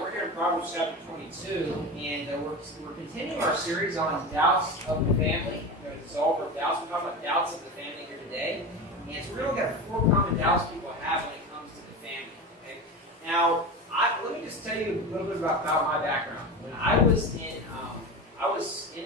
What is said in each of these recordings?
We're here in Proverbs chapter 22, and we're continuing our series on doubts of the family. We're going to resolve our doubts. We're talking about doubts of the family here today. And so we're going to look at 4 common doubts people have when it comes to the family. Okay? Now, let me just tell you a little bit about my background. When I was in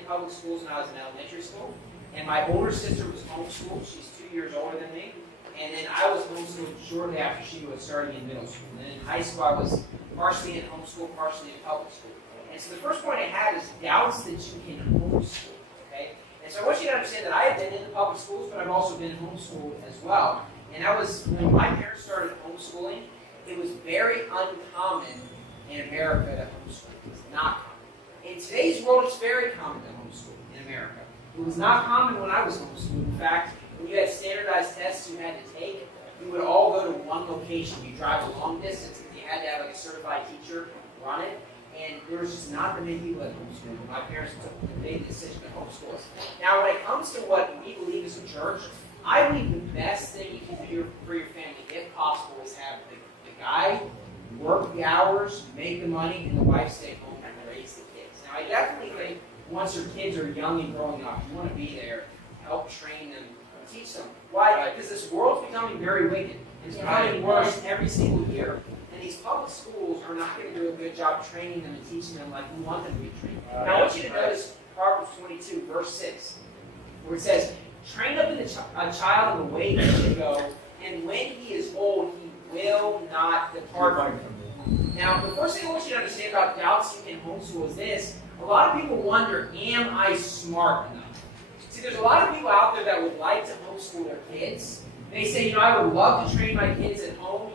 public schools when I was in elementary school, and my older sister was homeschooled. She's 2 years older than me. And then I was homeschooled shortly after she was starting in middle school. And then in high school, I was partially in homeschool, partially in public school. And so the first point I had is doubts that you can homeschool. Okay? And so I want you to understand that I have been in the public schools, but I've also been homeschooled as well. And that was when my parents started homeschooling. It was very uncommon in America to homeschool. It was not common. In today's world, it's very common to homeschool in America. It was not common when I was homeschooled. In fact, when you had standardized tests you had to take, you would all go to one location. You drive a long distance because you had to have like a certified teacher run it. And there was just not that many people at homeschool. My parents made the decision to homeschool us. Now, when it comes to what we believe as a church, I believe the best thing you can do for your family, if possible, is have the guy work the hours, make the money, and the wife stay home and raise the kids. Now, I definitely think once your kids are young and growing up, you want to be there, help train them, teach them. Why? Because this world's becoming very wicked. It's becoming worse every single year. And these public schools are not going to do a good job training them and teaching them like we want them to be trained. Now, I want you to notice Proverbs 22, verse 6, where it says, "Train up a child in the way he should go, and when he is old, he will not depart from it." Now, the first thing I want you to understand about doubts you can homeschool is this. A lot of people wonder, am I smart enough? See, there's a lot of people out there that would like to homeschool their kids. They say, I would love to train my kids at home.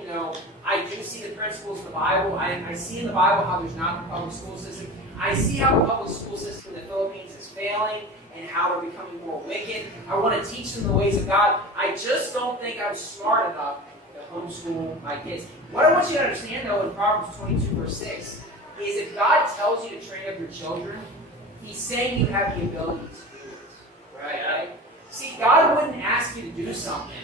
I do see the principles in the Bible. I see in the Bible how there's not a public school system. I see how the public school system in the Philippines is failing and how they're becoming more wicked. I want to teach them the ways of God. I just don't think I'm smart enough to homeschool my kids. What I want you to understand, though, in Proverbs 22, verse 6, is if God tells you to train up your children, He's saying you have the ability to do it. Right? See, God wouldn't ask you to do something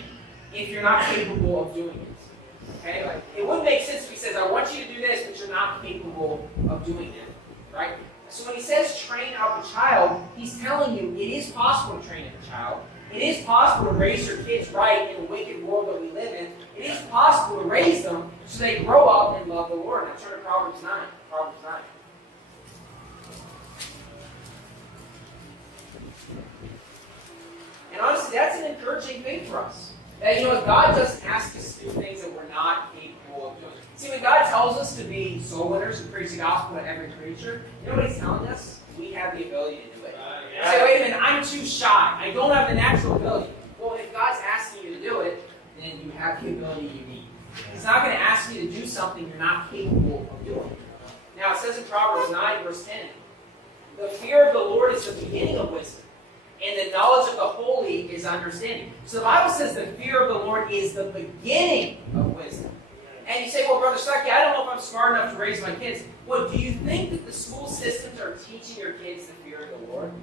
if you're not capable of doing it. Okay? It wouldn't make sense if He says, I want you to do this, but you're not capable of doing it. Right? So when He says train up a child, He's telling you it is possible to train up a child. It is possible to raise your kids right in the wicked world that we live in. It is possible to raise them so they grow up and love the Lord. Now turn to Proverbs 9. Proverbs 9. And honestly, that's an encouraging thing for us. That, God doesn't ask us to do things that we're not capable of doing. See, when God tells us to be soul winners and preach the gospel to every creature, you know what He's telling us? We have the ability to do it. You say, wait a minute, I'm too shy. I don't have the natural ability. Well, if God's asking you to do it, then you have the ability you need. He's not going to ask you to do something you're not capable of doing. Now, it says in Proverbs 9, verse 10, "The fear of the Lord is the beginning of wisdom, and the knowledge of the holy is understanding." So the Bible says the fear of the Lord is the beginning of wisdom. And you say, well, Brother Stuckey, I don't know if I'm smart enough to raise my kids. Well, do you think that the school systems are teaching your kids the fear of the Lord?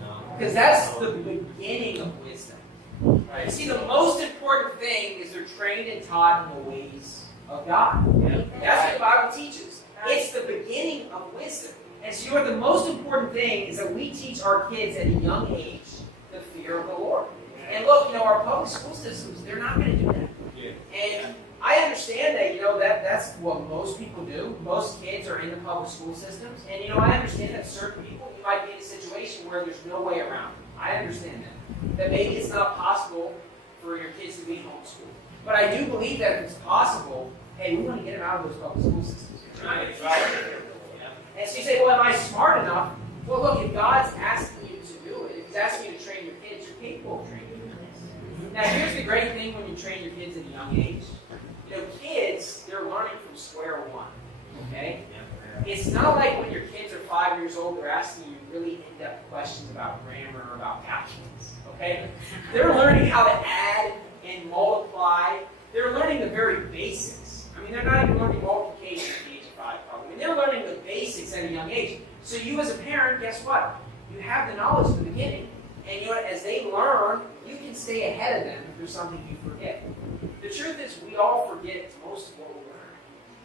No. Because that's the beginning of wisdom. Right? You see, the most important thing is they're trained and taught in the ways of God. Yeah. That's what the Bible teaches. It's the beginning of wisdom. And so the most important thing is that we teach our kids at a young age the fear of the Lord. And look, our public school systems, they're not going to do that. Yeah. And I understand that, that's what most people do. Most kids are in the public school systems. And I understand that certain people, you might be in a situation where there's no way around it. I understand that. That maybe it's not possible for your kids to be homeschooled. But I do believe that if it's possible, hey, we want to get them out of those public school systems. Right. And so you say, well, am I smart enough? Well, look, if God's asking you to do it, if He's asking you to train your kids, you're capable of training your kids. Now, here's the great thing when you train your kids at a young age. Kids, they're learning from square one. Okay? It's not like when your kids are 5 years old, they're asking you really in-depth questions about grammar or about captions. Okay? They're learning how to add and multiply. They're learning the very basics. They're not even learning multiplication at the age of 5, probably. They're learning the basics at a young age. So you as a parent, guess what? You have the knowledge at the beginning. And as they learn, you can stay ahead of them if there's something you forget. The truth is, we all forget most of what we learn.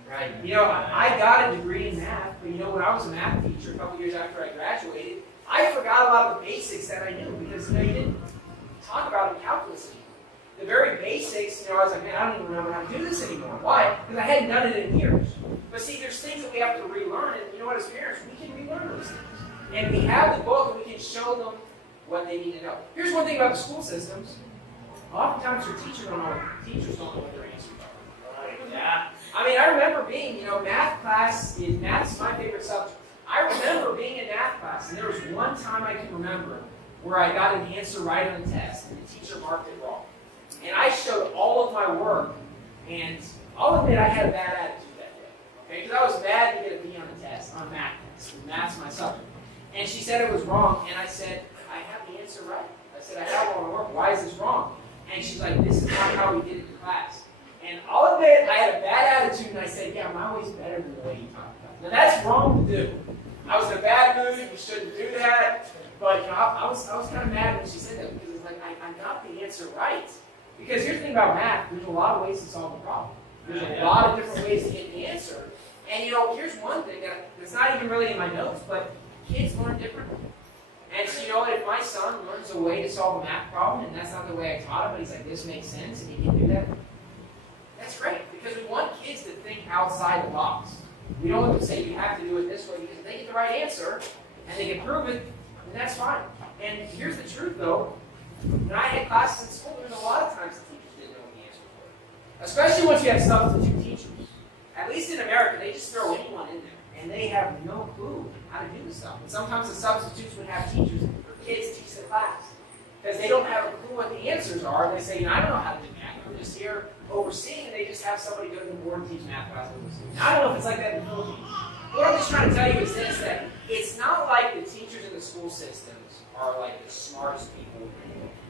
Right. I got a degree in math, but when I was a math teacher a couple years after I graduated, I forgot a lot of the basics that I knew because you didn't talk about in calculus anymore. The very basics, I was like, man, I don't even remember how to do this anymore. Why? Because I hadn't done it in years. But see, there's things that we have to relearn, and you know what, as parents, we can relearn those things. And we have the book, and we can show them what they need to know. Here's one thing about the school systems. Oftentimes your teachers don't know what their answers are. Right? Yeah. I remember being, math is my favorite subject. I remember being in math class, and there was one time I can remember where I got an answer right on the test, and the teacher marked it wrong. And I showed all of my work, and I'll admit I had a bad attitude that day. Okay, because I was mad to get a B on the test, on math test, and math's my subject. And she said it was wrong, and I said, I have the answer right. I said, I have all my work, why is this wrong? And she's like, this is not how we did it in class. And I'll admit, I had a bad attitude, and I said, yeah, mine always better than the way you talk about it. Now that's wrong to do. I was in a bad mood, you shouldn't do that. But I was kind of mad when she said that, because it's like, I got the answer right. Because here's the thing about math, there's a lot of ways to solve a problem. There's a lot of different ways to get the answer. And here's one thing that's not even really in my notes, but kids learn differently. And so if my son learns a way to solve a math problem, and that's not the way I taught him, but he's like, this makes sense, and he can do that, that's great. Because we want kids to think outside the box. We don't want them to say, you have to do it this way, because if they get the right answer, and they can prove it, then that's fine. And here's the truth, though. When I had classes in school, there's a lot of times the teachers didn't know the answer for it. Especially once you have substitute teachers. At least in America, they just throw anyone in there, and they have no clue how to do this stuff. And sometimes the substitutes would have teachers or kids teach the class because they don't have a clue what the answers are. And they say, I don't know how to do math. I'm just here overseeing, and they just have somebody go to the board and teach math class overseeing. Now, I don't know if it's like that in the Philippines. What I'm just trying to tell you is this, that it's not like the teachers in the school systems are like the smartest people.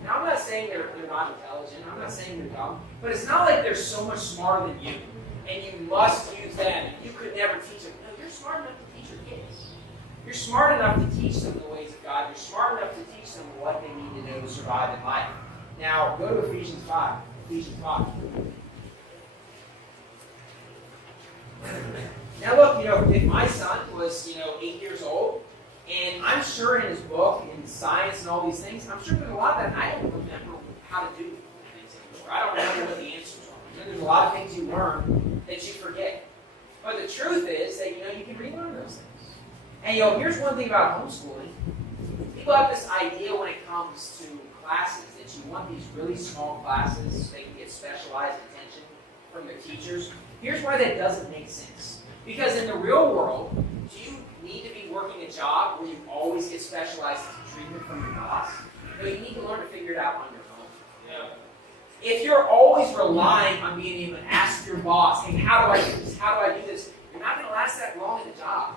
Now, I'm not saying they're not intelligent. I'm not saying they're dumb. But it's not like they're so much smarter than you, and you must use them. You could never teach them. No, you're smart enough to teach your kids. You're smart enough to teach them the ways of God. You're smart enough to teach them what they need to know to survive in life. Now, go to Ephesians 5. Ephesians 5. Now look, if my son was, 8 years old, and I'm sure in his book, in science and all these things, I'm sure there's a lot that I don't remember how to do things anymore. I don't remember what the answers are. And there's a lot of things you learn that you forget. But the truth is that, you can relearn those things. And, here's one thing about homeschooling. People have this idea when it comes to classes that you want these really small classes so they can get specialized attention from their teachers. Here's why that doesn't make sense. Because in the real world, do you need to be working a job where you always get specialized treatment from your boss? No, you need to learn to figure it out on your own. Yeah. If you're always relying on being able to ask your boss, hey, how do I do this? How do I do this? You're not going to last that long in the job.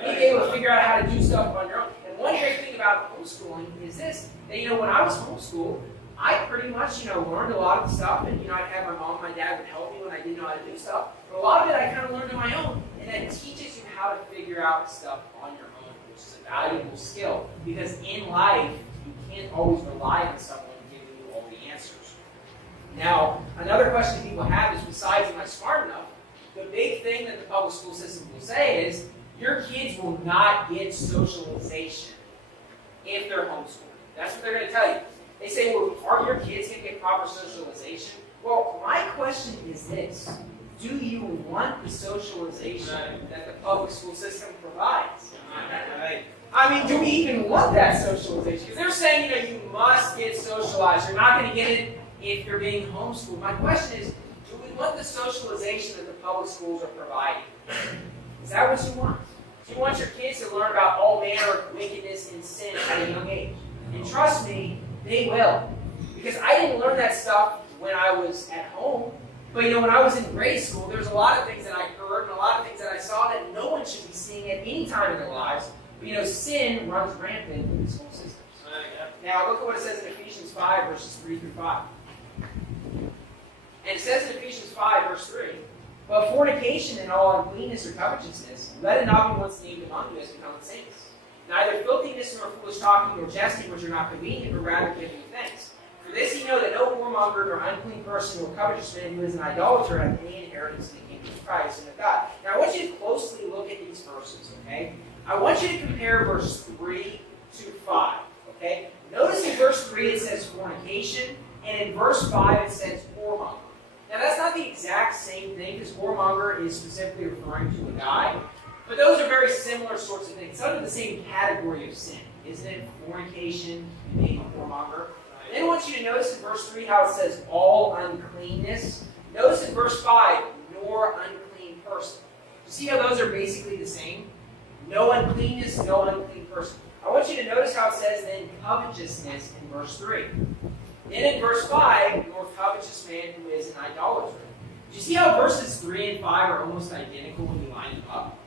You need to be able to figure out how to do stuff on your own. And one great thing about homeschooling is this, that, when I was homeschooled, I pretty much, learned a lot of the stuff, and, I'd have my mom and my dad would help me when I didn't know how to do stuff. But a lot of it I kind of learned on my own, and that teaches you how to figure out stuff on your own, which is a valuable skill. Because in life, you can't always rely on someone giving you all the answers. Now, another question people have is, besides am I smart enough, the big thing that the public school system will say is, your kids will not get socialization if they're homeschooled. That's what they're going to tell you. They say, well, are your kids going to get proper socialization? Well, my question is this. Do you want the socialization that the public school system provides? Do we even want that socialization? Because they're saying, you must get socialized. You're not going to get it if you're being homeschooled. My question is, do we want the socialization that the public schools are providing? Is that what you want? Do you want your kids to learn about all manner of wickedness and sin at a young age? And trust me, they will. Because I didn't learn that stuff when I was at home. But when I was in grade school, there's a lot of things that I heard and a lot of things that I saw that no one should be seeing at any time in their lives. But sin runs rampant in the school systems. Now look at what it says in Ephesians 5, verses 3 through 5. And it says in Ephesians 5, verse 3, but fornication and all uncleanness or covetousness, let it not be once named among you as becoming saints. Neither filthiness nor foolish talking nor jesting which are not convenient, but rather giving thanks. For this ye know that no whoremonger nor unclean person nor covetous man who is an idolater hath any inheritance in the kingdom of Christ and of God. Now I want you to closely look at these verses, okay? I want you to compare verse 3 to 5, okay? Notice in verse 3 it says fornication, and in verse 5 it says whoremonger. Now that's not the exact same thing, because whoremonger is specifically referring to a guy, but those are very similar sorts of things. It's under the same category of sin, isn't it? Fornication, being a whoremonger. Then I want you to notice in verse 3 how it says all uncleanness. Notice in verse 5, nor unclean person. You see how those are basically the same? No uncleanness, no unclean person. I want you to notice how it says then covetousness in verse 3. Then in verse 5, nor covetous man who is an idolater. Do you see how verses 3 and 5 are almost identical when you line them up?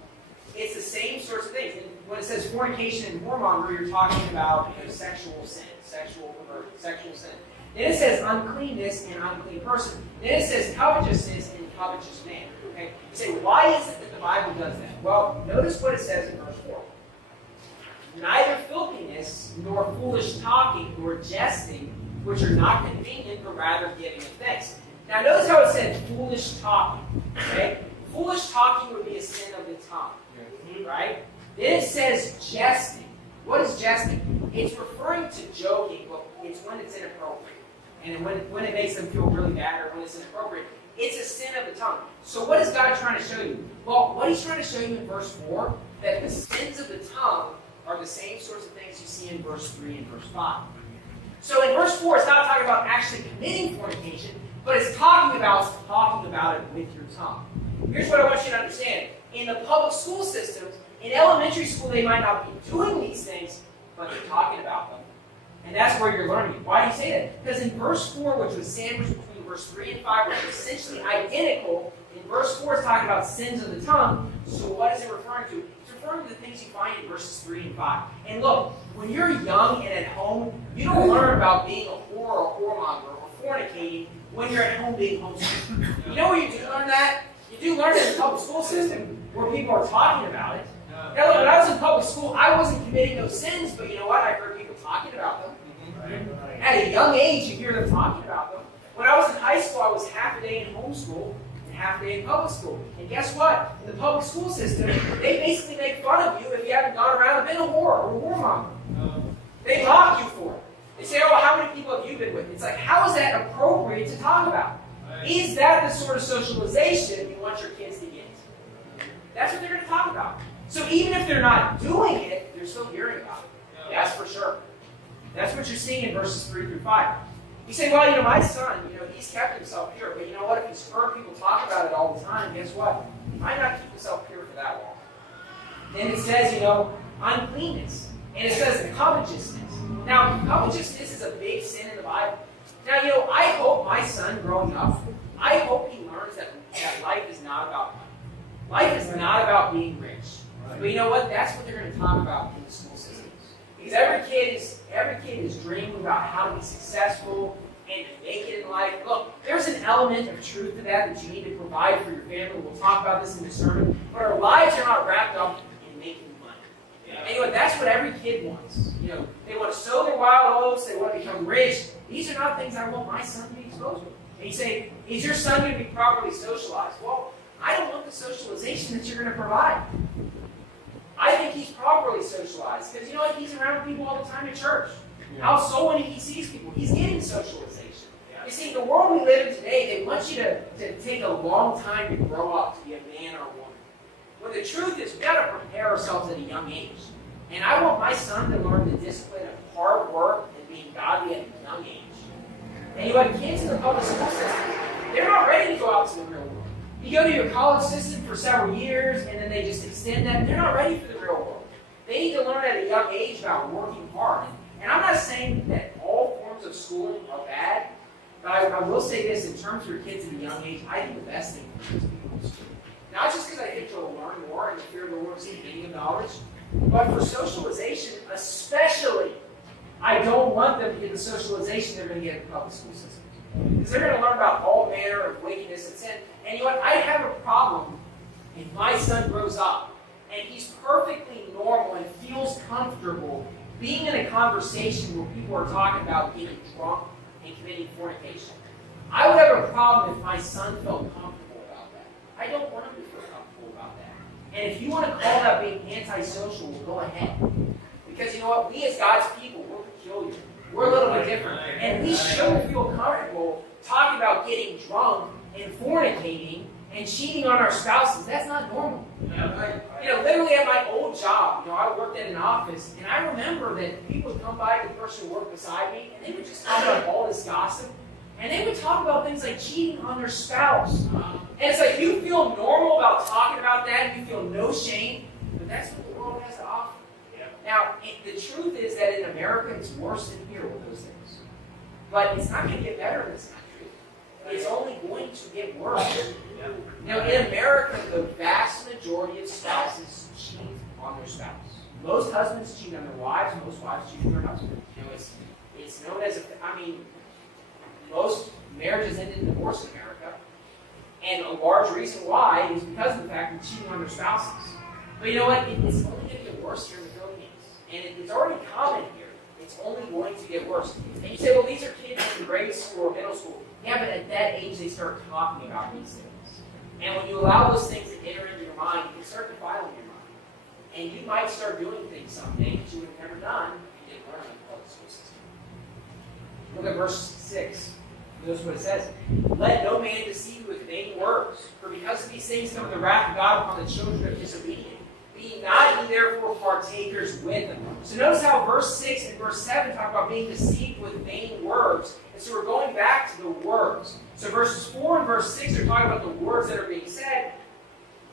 It's the same sorts of things. And when it says fornication and whoremonger, you're talking about sexual sin, sexual perversion, sexual sin. Then it says uncleanness and unclean person. Then it says covetousness and covetous man. Okay? You say, why is it that the Bible does that? Well, notice what it says in verse 4. Neither filthiness, nor foolish talking, nor jesting, which are not convenient, but rather giving of thanks. Now notice how it said foolish talking. Okay? Foolish talking would be a sin of the tongue. Right? Then it says jesting. What is jesting? It's referring to joking, but it's when it's inappropriate. And when it makes them feel really bad or when it's inappropriate. It's a sin of the tongue. So what is God trying to show you? Well, what he's trying to show you in verse 4, that the sins of the tongue are the same sorts of things you see in verse 3 and verse 5. So in verse 4, it's not talking about actually committing fornication, but it's talking about it with your tongue. Here's what I want you to understand. In the public school systems, in elementary school, they might not be doing these things, but they're talking about them. And that's where you're learning it. Why do you say that? Because in verse 4, which was sandwiched between verse 3 and 5, which is essentially identical, in verse 4 it's talking about sins of the tongue. So what is it referring to? It's referring to the things you find in verses 3 and 5. And look, when you're young and at home, you don't learn about being a whore or whoremonger or fornicating when you're at home being homeschooled. You know where you do learn that? You do learn it in the public school system where people are talking about it. Now look, when I was in public school, I wasn't committing those sins, but you know what? I heard people talking about them. At a young age, you hear them talking about them. When I was in high school, I was half a day in homeschool and half a day in public school. And guess what? In the public school system, they basically make fun of you if you haven't gone around and been a whore or a whoremonger. They mock you for it. They say, oh, how many people have you been with? It's like, how is that appropriate to talk about? Is that the sort of socialization you want your kids to get? That's what they're going to talk about. So even if they're not doing it, they're still hearing about it. That's for sure. That's what you're seeing in verses 3 through 5. You say, well, my son, he's kept himself pure. But you know what? If he's heard people talk about it all the time, guess what? He might not keep himself pure for that long. Then it says, uncleanness. And it says covetousness. Now, covetousness is a big sin in the Bible. Now, I hope my son growing up, I hope he learns that life is not about money. Life is not about being rich. Right. But you know what? That's what they're going to talk about in the school systems. Because every kid is dreaming about how to be successful and to make it in life. Look, there's an element of truth to that you need to provide for your family. We'll talk about this in the sermon. But our lives are not wrapped up in making money. Yeah. Anyway, that's what every kid wants. They want to sow their wild oats. They want to become rich. These are not things I want my son to be exposed to. And you say, is your son going to be properly socialized? Well, I don't want the socialization that you're going to provide. I think he's properly socialized because he's around people all the time in church. Yeah. So when he sees people, he's getting socialization. Yeah. You see, the world we live in today, they want you to take a long time to grow up to be a man or a woman. When the truth is, we've got to prepare ourselves at a young age. And I want my son to learn the discipline of hard work and being godly at a young age. And kids in the public school system, they're not ready to go out to the real world. You go to your college system for several years, and then they just extend that. They're not ready for the real world. They need to learn at a young age about working hard. And I'm not saying that all forms of schooling are bad, but I will say this, in terms of your kids at a young age, I think the best thing for them is to be homeschooled. Not just because I think they'll learn more, and the fear of the Lord is the beginning of knowledge, but for socialization especially. I don't want them to get the socialization they're going to get in the public school system. Because they're going to learn about all manner of wickedness and sin. And I have a problem if my son grows up and he's perfectly normal and feels comfortable being in a conversation where people are talking about getting drunk and committing fornication. I would have a problem if my son felt comfortable about that. I don't want him to feel comfortable about that. And if you want to call that being antisocial, well, go ahead. Because you know what? We as God's people, we're peculiar. We're a little bit different. And we shouldn't feel comfortable talking about getting drunk and fornicating and cheating on our spouses. That's not normal. Literally at my old job, I worked at an office, and I remember that people would come by, the person who worked beside me, and they would just talk about all this gossip. And they would talk about things like cheating on their spouse. And it's like you feel normal about talking about that, you feel no shame, but that's what the world has to offer. Now, the truth is that in America, it's worse than here with those things. But it's not going to get better in this country. It's only going to get worse. Now, in America, the vast majority of spouses cheat on their spouse. Most husbands cheat on their wives, most wives cheat on their husbands. It's known as, most marriages end in divorce in America. And a large reason why is because of the fact that cheating on their spouses. But you know what? It's only going to get worse here in the Philippines. And it's already common here. It's only going to get worse. And you say, well, these are kids in grade school or middle school. Yeah, but at that age, they start talking about these things. And when you allow those things to enter into your mind, you can start defiling your mind. And you might start doing things someday that you would have never done if you didn't learn in the public school system. Look at verse 6. Notice what it says. Let no man deceive you with vain words, for because of these things come the wrath of God upon the children of disobedience. Be not ye therefore partakers with them. So notice how verse 6 and verse 7 talk about being deceived with vain words. And so we're going back to the words. So verses 4 and verse 6 are talking about the words that are being said.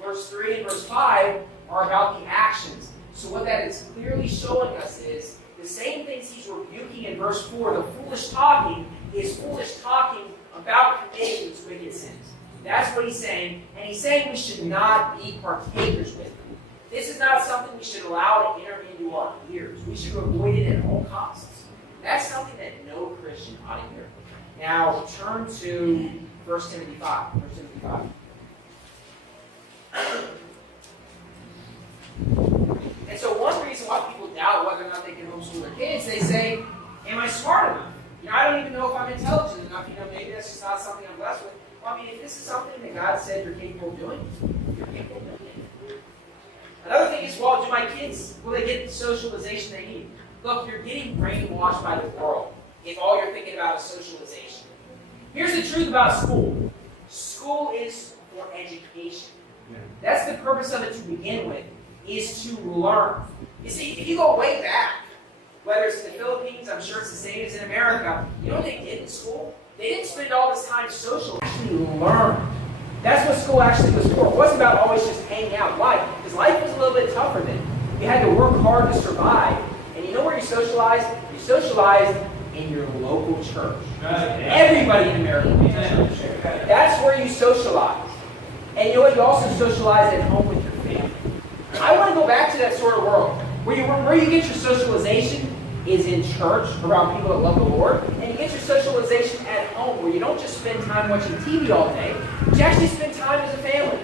Verse 3 and verse 5 are about the actions. So what that is clearly showing us is the same things he's rebuking in verse 4. The foolish talking is foolish talking about committing these wicked sins. That's what he's saying. And he's saying we should not be partakers with them. This is not something we should allow to enter into our ears. We should avoid it at all costs. That's something that no Christian ought to hear. Now, turn to 1 Timothy 5. 1 Timothy 5. And so one reason why people doubt whether or not they can homeschool their kids, they say, am I smart enough? I don't even know if I'm intelligent enough. Maybe that's just not something I'm blessed with. Well, if this is something that God said you're capable of doing, you're capable of doing it. Another thing is, well, do my kids, will they get the socialization they need? Look, you're getting brainwashed by the world if all you're thinking about is socialization. Here's the truth about school. School is for education. That's the purpose of it to begin with, is to learn. You see, if you go way back, whether it's in the Philippines, I'm sure it's the same as in America, you know what they did in school? They didn't spend all this time socializing. They actually learned. That's what school actually was for. It wasn't about always just hanging out. Why? Because life was a little bit tougher then. You had to work hard to survive. And you know where you socialized? You socialized in your local church. Everybody in America went to church. That's where you socialized. And you know what? You also socialized at home with your family. I want to go back to that sort of world. Where you get your socialization is in church, around people that love the Lord, and you get your socialization at home, where you don't just spend time watching TV all day, but you actually spend time as a family.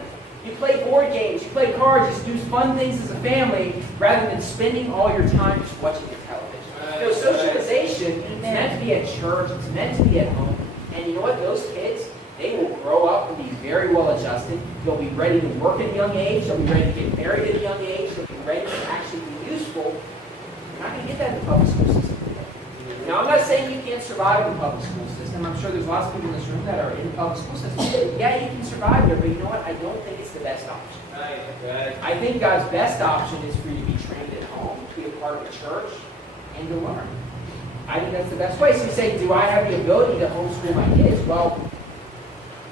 You play board games, you play cards, you do fun things as a family, rather than spending all your time just watching your television. Socialization is meant to be at church, it's meant to be at home, and you know what? Those kids, they will grow up and be very well adjusted. They'll be ready to work at a young age, they'll be ready to get married at a young age, they'll be ready to actually be useful. You're not going to get that in the public school system today. Now, I'm not saying you can't survive in the public school system. I'm sure there's lots of people in this room that are in the public school system. Yeah, you can survive there, but you know what? I don't think it's the best option. I think God's best option is for you to be trained at home, to be a part of a church, and to learn. I think that's the best way. So you say, do I have the ability to homeschool my kids? Well,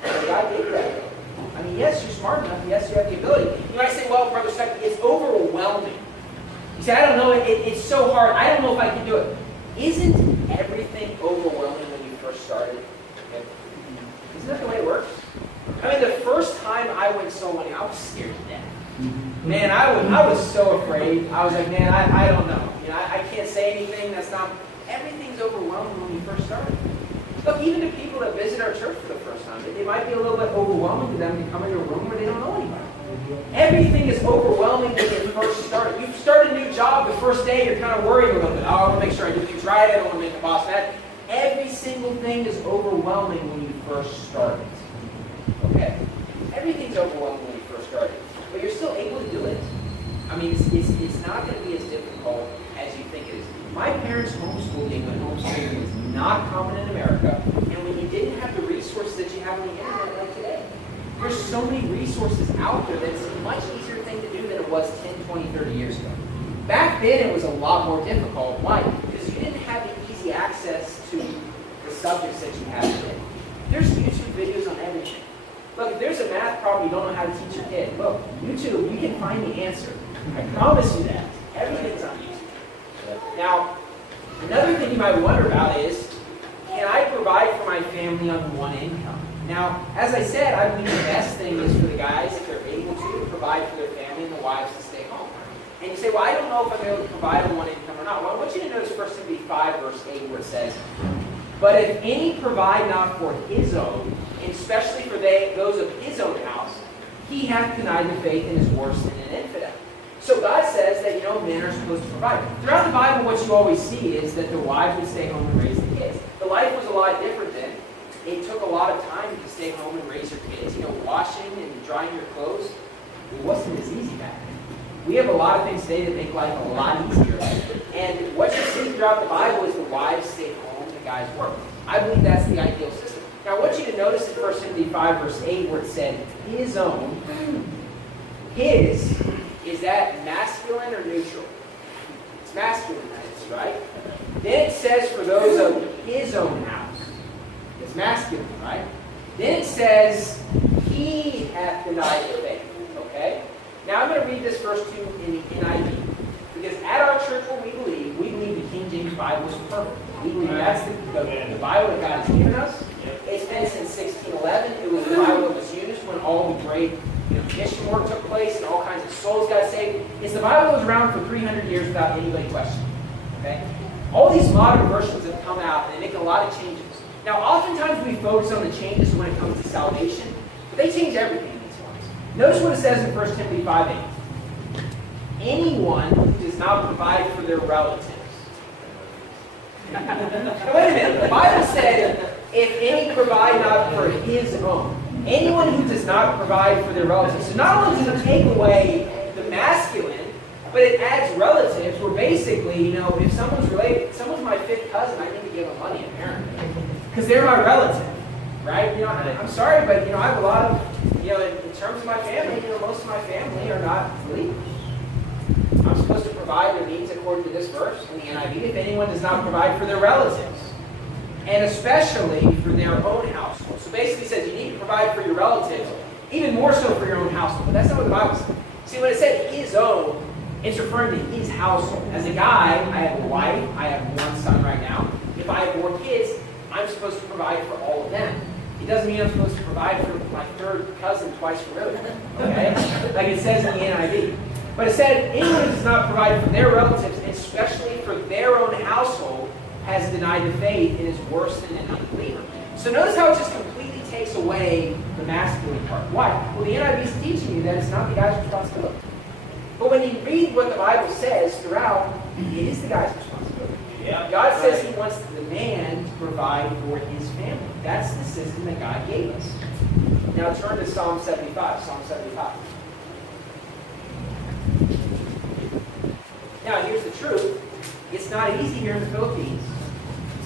God gave you that ability. Yes, you're smart enough. Yes, you have the ability. You might say, well, Brother Stuckey, it's overwhelming. You say, I don't know, it's so hard. I don't know if I can do it. Isn't everything overwhelming when you first started? Okay. Isn't that the way it works? The first time I went soloing, I was scared to death. Man, I was so afraid. I was like, man, I don't know. I can't say anything that's not... Everything's overwhelming when we first started. Look, even to people that visit our church for the first time, it might be a little bit overwhelming to them to come into a room where they don't know anybody. Everything is overwhelming when you first start. You start a new job the first day, you're kind of worried a little bit. Oh, I want to make sure I do things right. I don't want to make the boss mad. Every single thing is overwhelming when you first start it. Okay? Everything's overwhelming when you first start it. But you're still able to do it. I mean, it's not going to be as difficult as you think it is. My parents' homeschooling when homeschooling was not common in America, and when you didn't have the resources that you have on the internet like today. There's so many resources out there that it's a much easier thing to do than it was 10, 20, 30 years ago. Back then, it was a lot more difficult. Why? Because you didn't have the easy access to the subjects that you have today. There's YouTube videos on everything. Look, if there's a math problem you don't know how to teach your kid, look, YouTube, you can find the answer. I promise you that. Everything's on YouTube. Now, another thing you might wonder about is, can I provide for my family on one income? Now, as I said, I believe the best thing is for the guys, if they're able to provide for their family and the wives to stay home. And you say, well, I don't know if I'm able to provide on one income or not. Well, I want you to notice 1 Timothy 5, verse 8, where it says, but if any provide not for his own, and especially for those of his own house, he hath denied the faith and is worse than an infidel. So God says that, men are supposed to provide. Throughout the Bible, what you always see is that the wives would stay home and raise the kids. The life was a lot different then. It took a lot of time to stay home and raise your kids. Washing and drying your clothes, it wasn't as easy back then. We have a lot of things today that make life a lot easier. And what you see throughout the Bible is the wives stay home and the guys work. I believe that's the ideal system. Now, I want you to notice in 1 Timothy 5, verse 8, where it said, his own, his, is that masculine or neutral? It's masculine, right? Then it says for those of his own house. It's masculine, right? Then it says, he hath denied the faith. Okay? Now I'm going to read this verse to you in the NIV. Because at our church what we believe the King James Bible is perfect. We believe that's the Bible that God has given us. It's been since 1611. It was the Bible that was used when all the great mission work took place and all kinds of souls got saved. It's the Bible that was around for 300 years without anybody questioning. Okay? All these modern versions have come out and they make a lot of changes. Now, oftentimes we focus on the changes when it comes to salvation, but they change everything in these ones. Notice what it says in 1 Timothy 5:8. Anyone who does not provide for their relatives. Now, wait a minute. The Bible said, if any provide not for his own. Anyone who does not provide for their relatives. So not only does it take away the masculine, but it adds relatives where basically, if someone's related, someone's my fifth cousin, I need to give them money apparently. Because they're my relative, right? I'm sorry, but I have a lot of, in terms of my family, most of my family are not believers. I'm supposed to provide their needs according to this verse in the NIV if anyone does not provide for their relatives. And especially for their own household. So basically it says you need to provide for your relatives, even more so for your own household. But that's not what the Bible says. See, when it said his own, it's referring to his household. As a guy, I have a wife, I have one son right now. If I have more kids, I'm supposed to provide for all of them. It doesn't mean I'm supposed to provide for my third cousin twice removed. Okay? Like it says in the NIV. But it said, anyone who does not provide for their relatives, especially for their own household, has denied the faith and is worse than an unbeliever. So notice how it just completely takes away the masculine part. Why? Well, the NIV is teaching you that it's not the guy's responsibility. But when you read what the Bible says throughout, it is the guy's responsibility. Yeah, God says he wants the man to provide for his family. That's the system that God gave us. Now turn to Psalm 75. Psalm 75. Now here's the truth. It's not easy here in the Philippines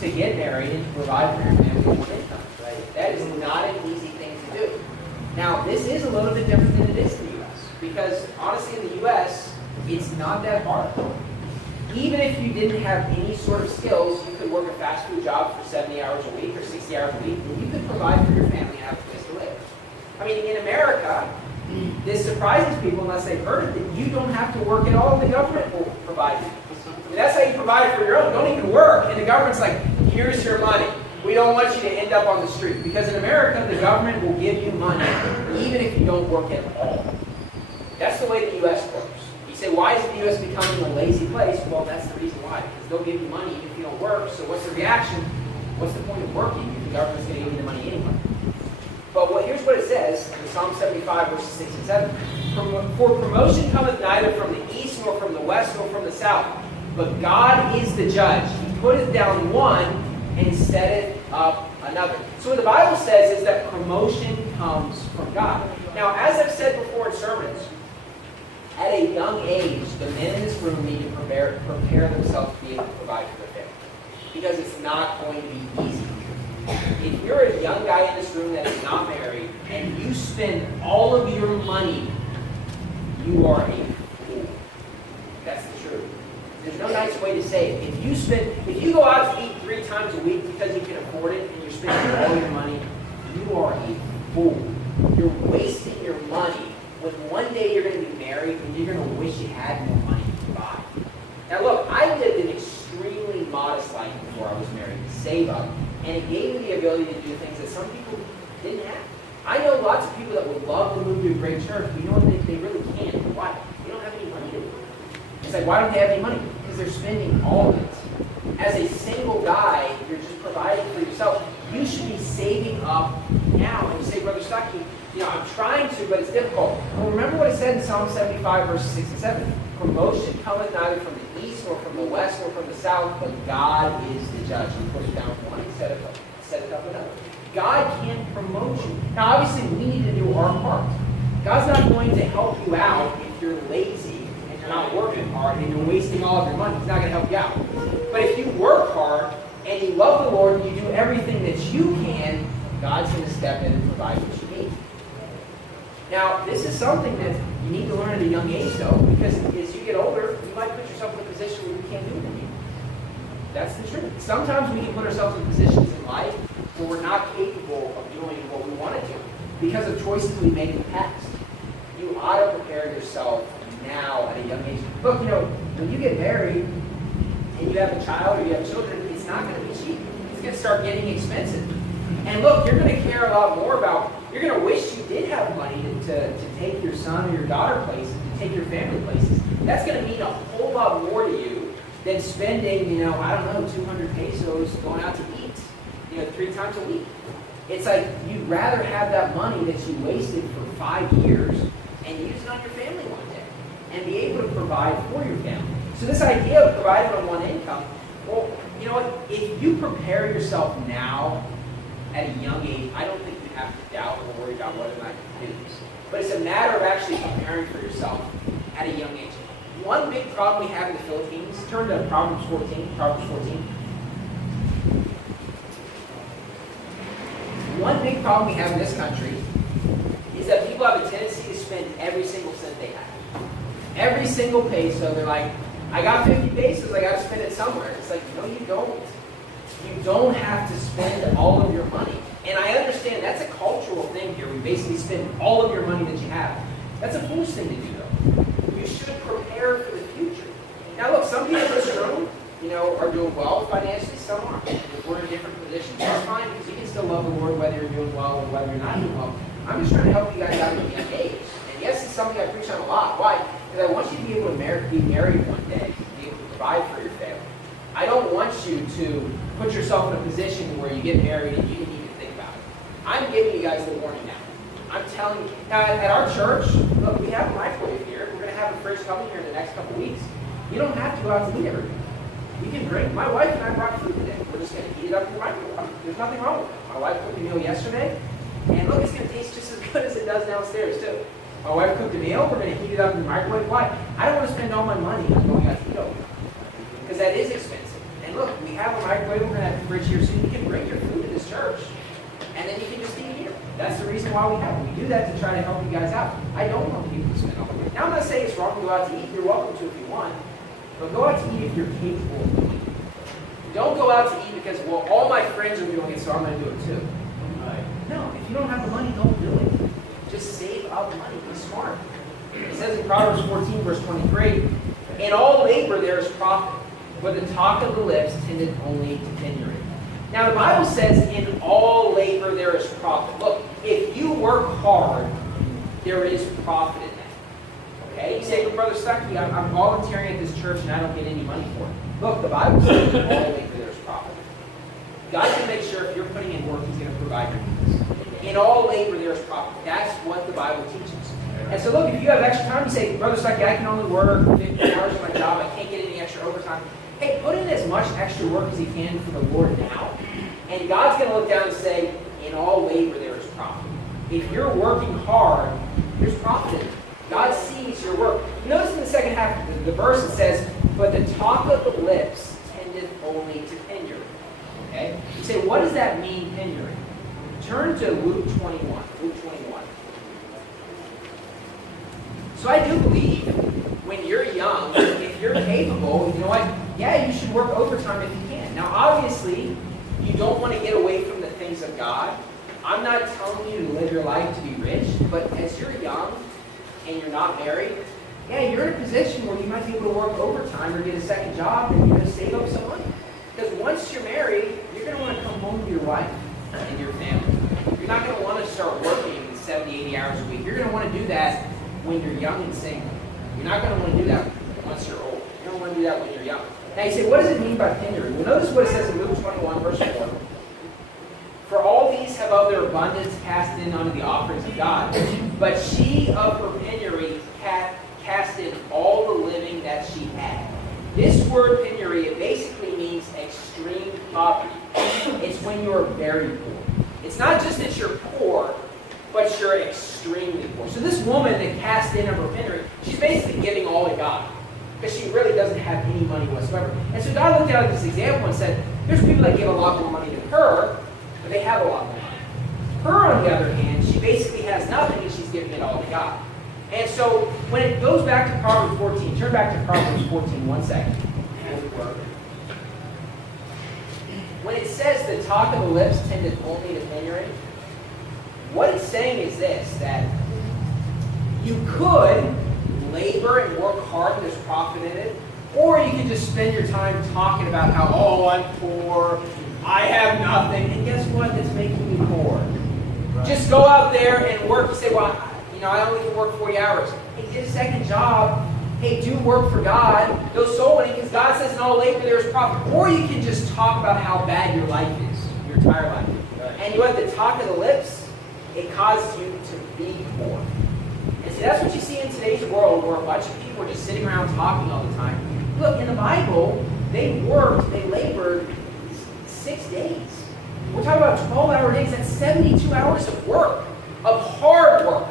to get married and to provide for your family with one income. Right? That is not an easy thing to do. Now this is a little bit different than it is in the U.S. Because honestly in the U.S. it's not that hard. Even if you didn't have any sort of skills, you could work a fast food job for 70 hours a week or 60 hours a week, and you could provide for your family and have a place to live. I mean, in America, this surprises people unless they've heard it, that you don't have to work at all. The government will provide you. And that's how you provide for your own. Don't even work. And the government's like, here's your money. We don't want you to end up on the street. Because in America, the government will give you money even if you don't work at all. That's the way the U.S. works. You say, why is the U.S. becoming a lazy place? Well, that's the reason why. Because they'll give you money even if you don't work. So what's the reaction? What's the point of working if the government's going to give you the money anyway? But here's what it says in Psalm 75, verses 6 and 7. For promotion cometh neither from the east, nor from the west, nor from the south. But God is the judge. He putteth down one and setteth up another. So what the Bible says is that promotion comes from God. Now, as I've said before in sermons, at a young age, the men in this room need to prepare themselves to be able to provide for their family. Because it's not going to be easy. If you're a young guy in this room that is not married, and you spend all of your money, you are a fool. That's the truth. There's no nice way to say it. If you go out to eat 3 times a week because you can afford it, and you're spending all your money, you are a fool. You're wasting your money when one day you're going to be married and you're going to wish you had more money to buy. Now look, I lived an extremely modest life before I was married, to save up, and it gave me the ability to do things that some people didn't have. I know lots of people that would love to move to a great church, but you know what, they really can't. Why? They don't have any money to do it. It's like, why don't they have any money? Because they're spending all of it. As a single guy, you're just providing for yourself. You should be saving up now. And you say, Brother Stuckey, I'm trying to, but it's difficult. Well, remember what it said in Psalm 75, verses 6 and 7. Promotion cometh neither from the east, nor from the west, nor from the south, but God is the judge. He puts down one, he set it up another. God can promote you. Now, obviously, we need to do our part. God's not going to help you out if you're lazy and you're not working hard and you're wasting all of your money. He's not going to help you out. But if you work hard and you love the Lord and you do everything that you can, God's going to step in and provide what you need. Now, this is something that you need to learn at a young age, though, because as you get older, you might put yourself in a position where you can't do it anymore. That's the truth. Sometimes we can put ourselves in positions in life where we're not capable of doing what we want to do because of choices we made in the past. You ought to prepare yourself now at a young age. Look, when you get married and you have a child or you have children, it's not going to be cheap. It's going to start getting expensive. And look, you're going to care a lot more about, you're going to wish you did have money to take your son or your daughter places, to take your family places. That's going to mean a whole lot more to you than spending, 200 pesos going out to eat, 3 times a week. It's like you'd rather have that money that you wasted for 5 years and use it on your family one day and be able to provide for your family. So this idea of providing on one income, well, you know what? If you prepare yourself now at a young age, I don't think you have to doubt or worry about whether or not you do this. But it's a matter of actually preparing for yourself at a young age. One big problem we have in the Philippines, turn to Proverbs 14. One big problem we have in this country is that people have a tendency to spend every single cent they have. Every single peso, they're like, I got 50 pesos, I got to spend it somewhere. It's like, no, you don't. You don't have to spend all of your money. And I understand that's a cultural thing here. We basically spend all of your money that you have. That's a foolish thing to do, though. You should prepare for the future. Now, look, some people in this room, are doing well financially. Some aren't. We're in different positions. That's fine because you can still love the Lord whether you're doing well or whether you're not doing well. I'm just trying to help you guys out at a young age. And yes, it's something I preach on a lot. Why? Because I want you to be able to be married one day, to be able to provide for your family. I don't want you to put yourself in a position where you get married and you didn't even think about it. I'm giving you guys the warning now. I'm telling you. Now, at our church, look, we have a microwave here. We're going to have a fridge coming here in the next couple weeks. You don't have to go out to eat everything. You can bring. My wife and I brought food today. We're just going to heat it up in the microwave. There's nothing wrong with it. My wife cooked a meal yesterday, and look, it's going to taste just as good as it does downstairs, too. My wife cooked a meal. We're going to heat it up in the microwave. Why? I don't want to spend all my money on going out to eat over there, because that is expensive. And look, we have a microwave. We're going to have a fridge here, so you can bring your food to this church, and then you can just eat here. That's the reason why we have it. We do that to try to help you guys out. I don't want people to spend all the money. Now, I'm not saying it's wrong to go out to eat. You're welcome to if you want. But go out to eat if you're capable of doing it. Don't go out to eat because, well, all my friends are doing it, so I'm going to do it too. Right. No, if you don't have the money, don't do it. Just save up money. Be smart. It says in Proverbs 14, verse 23, in all labor there is profit, but the talk of the lips tended only to hinder it. Now, the Bible says in all labor there is profit. Look, if you work hard, there is profit in that. Okay? You say, well, Brother Stuckey, I'm volunteering at this church and I don't get any money for it. Look, the Bible says in all labor there is profit. God can make sure if you're putting in work, He's going to provide your needs. In all labor there is profit. That's what the Bible teaches. And so look, if you have extra time, you say, Brother Stuckey, I can only work 50 hours of my job. I can't get any extra overtime. Hey, put in as much extra work as you can for the Lord now. And God's going to look down and say, in all labor there is profit. If you're working hard, there's profit in it. God sees your work. Notice in the second half of the verse it says, but the talk of the lips tendeth only to penury. Okay? You say, what does that mean, penury? Turn to Luke 21. Luke 21. So I do believe when you're young, if you're capable, you know what? Yeah, you should work overtime if you can. Now, obviously, you don't want to get away from the things of God. I'm not telling you to live your life to be rich, but as you're young and you're not married, yeah, you're in a position where you might be able to work overtime or get a second job and you're going to save up some money. Because once you're married, you're going to want to come home to your wife and your family. You're not going to want to start working 70, 80 hours a week. You're going to want to do that when you're young and single. You're not going to want to do that once you're old. You don't want to do that when you're young. Now you say, what does it mean by penury? Well, notice what it says in Luke 21, verse 4. For all these have of their abundance cast in unto the offerings of God, but she of her penury hath cast in all the living that she had. This word penury, it basically means extreme poverty. It's when you're very poor. It's not just that you're poor, but you're extremely poor. So this woman that cast in of her penury, she's basically giving all to God, because she really doesn't have any money whatsoever. And so God looked at this example and said, there's people that give a lot more money than her, but they have a lot more money. Her, on the other hand, she basically has nothing and she's giving it all to God. And so when it goes back to Proverbs 14, turn back to Proverbs 14 1 second. When it says the talk of the lips tendeth only to penury, what it's saying is this, that you could labor and work hard and there's profit in it, or you can just spend your time talking about how, oh, I'm poor, I have nothing, and guess what? That's making you poor. Right. Just go out there and work. You say, well, I only can work 40 hours. Hey, get a second job. Hey, do work for God. Go soul winning, because God says in all labor there is profit. Or you can just talk about how bad your life is, your entire life. Right. And you have the talk of the lips, it causes you to be poor. And see, that's what you see in today's world, where a bunch of people are just sitting around talking all the time. Look, in the Bible, they worked, they labored 6 days. We're talking about 12-hour days. That's 72 hours of work, of hard work,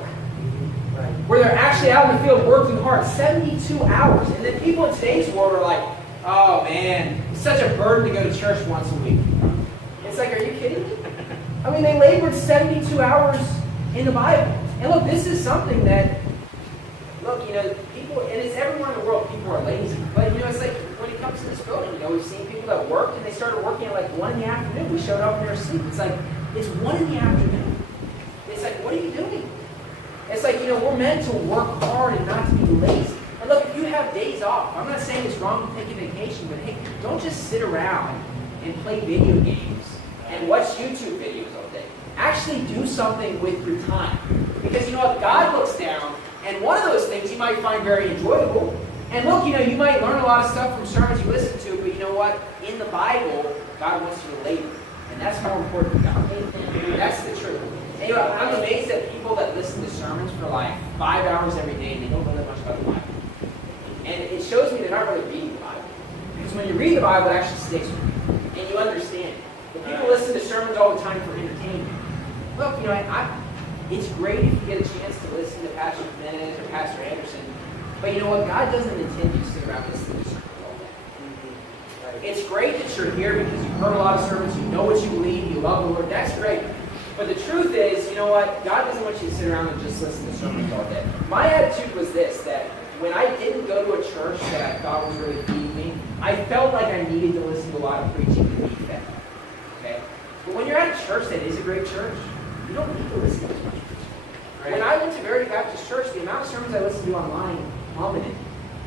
right, where they're actually out in the field working hard. 72 hours. And then people in today's world are like, oh man, it's such a burden to go to church once a week. It's like, are you kidding me? I mean, they labored 72 hours in the Bible. And look, this is something that, look, people, and it's everywhere in the world, people are lazy. But, it's like when it comes to this building, we've seen people that worked and they started working at like 1 in the afternoon. We showed up in our sleep. It's like, it's 1 in the afternoon. It's like, what are you doing? It's like, we're meant to work hard and not to be lazy. And look, if you have days off, I'm not saying it's wrong to take a vacation, but hey, don't just sit around and play video games and watch YouTube videos all day. Actually do something with your time. Because God looks down, and one of those things you might find very enjoyable. And look, you might learn a lot of stuff from sermons you listen to, but you know what? In the Bible, God wants you to labor. And that's more important than God. That's the truth. And, I'm amazed at people that listen to sermons for like 5 hours every day and they don't know that much about the Bible. And it shows me they're not really reading the Bible. Because when you read the Bible, it actually sticks with you. And you understand it. But people listen to sermons all the time for entertainment. Look, it's great if you get a chance to listen to Pastor Jimenez or Pastor Anderson. But you know what? God doesn't intend you to sit around listening to sermons all day. It's great that you're here because you've heard a lot of sermons, you know what you believe, you love the Lord. That's great. But the truth is, you know what? God doesn't want you to sit around and just listen to sermons all day. My attitude was this, that when I didn't go to a church that I thought was really feeding me, I felt like I needed to listen to a lot of preaching to be fed. Okay? But when you're at a church that is a great church, you don't need to listen to as much preaching. Right? When I went to Verity Baptist Church, the amount of sermons I listened to online plummeted.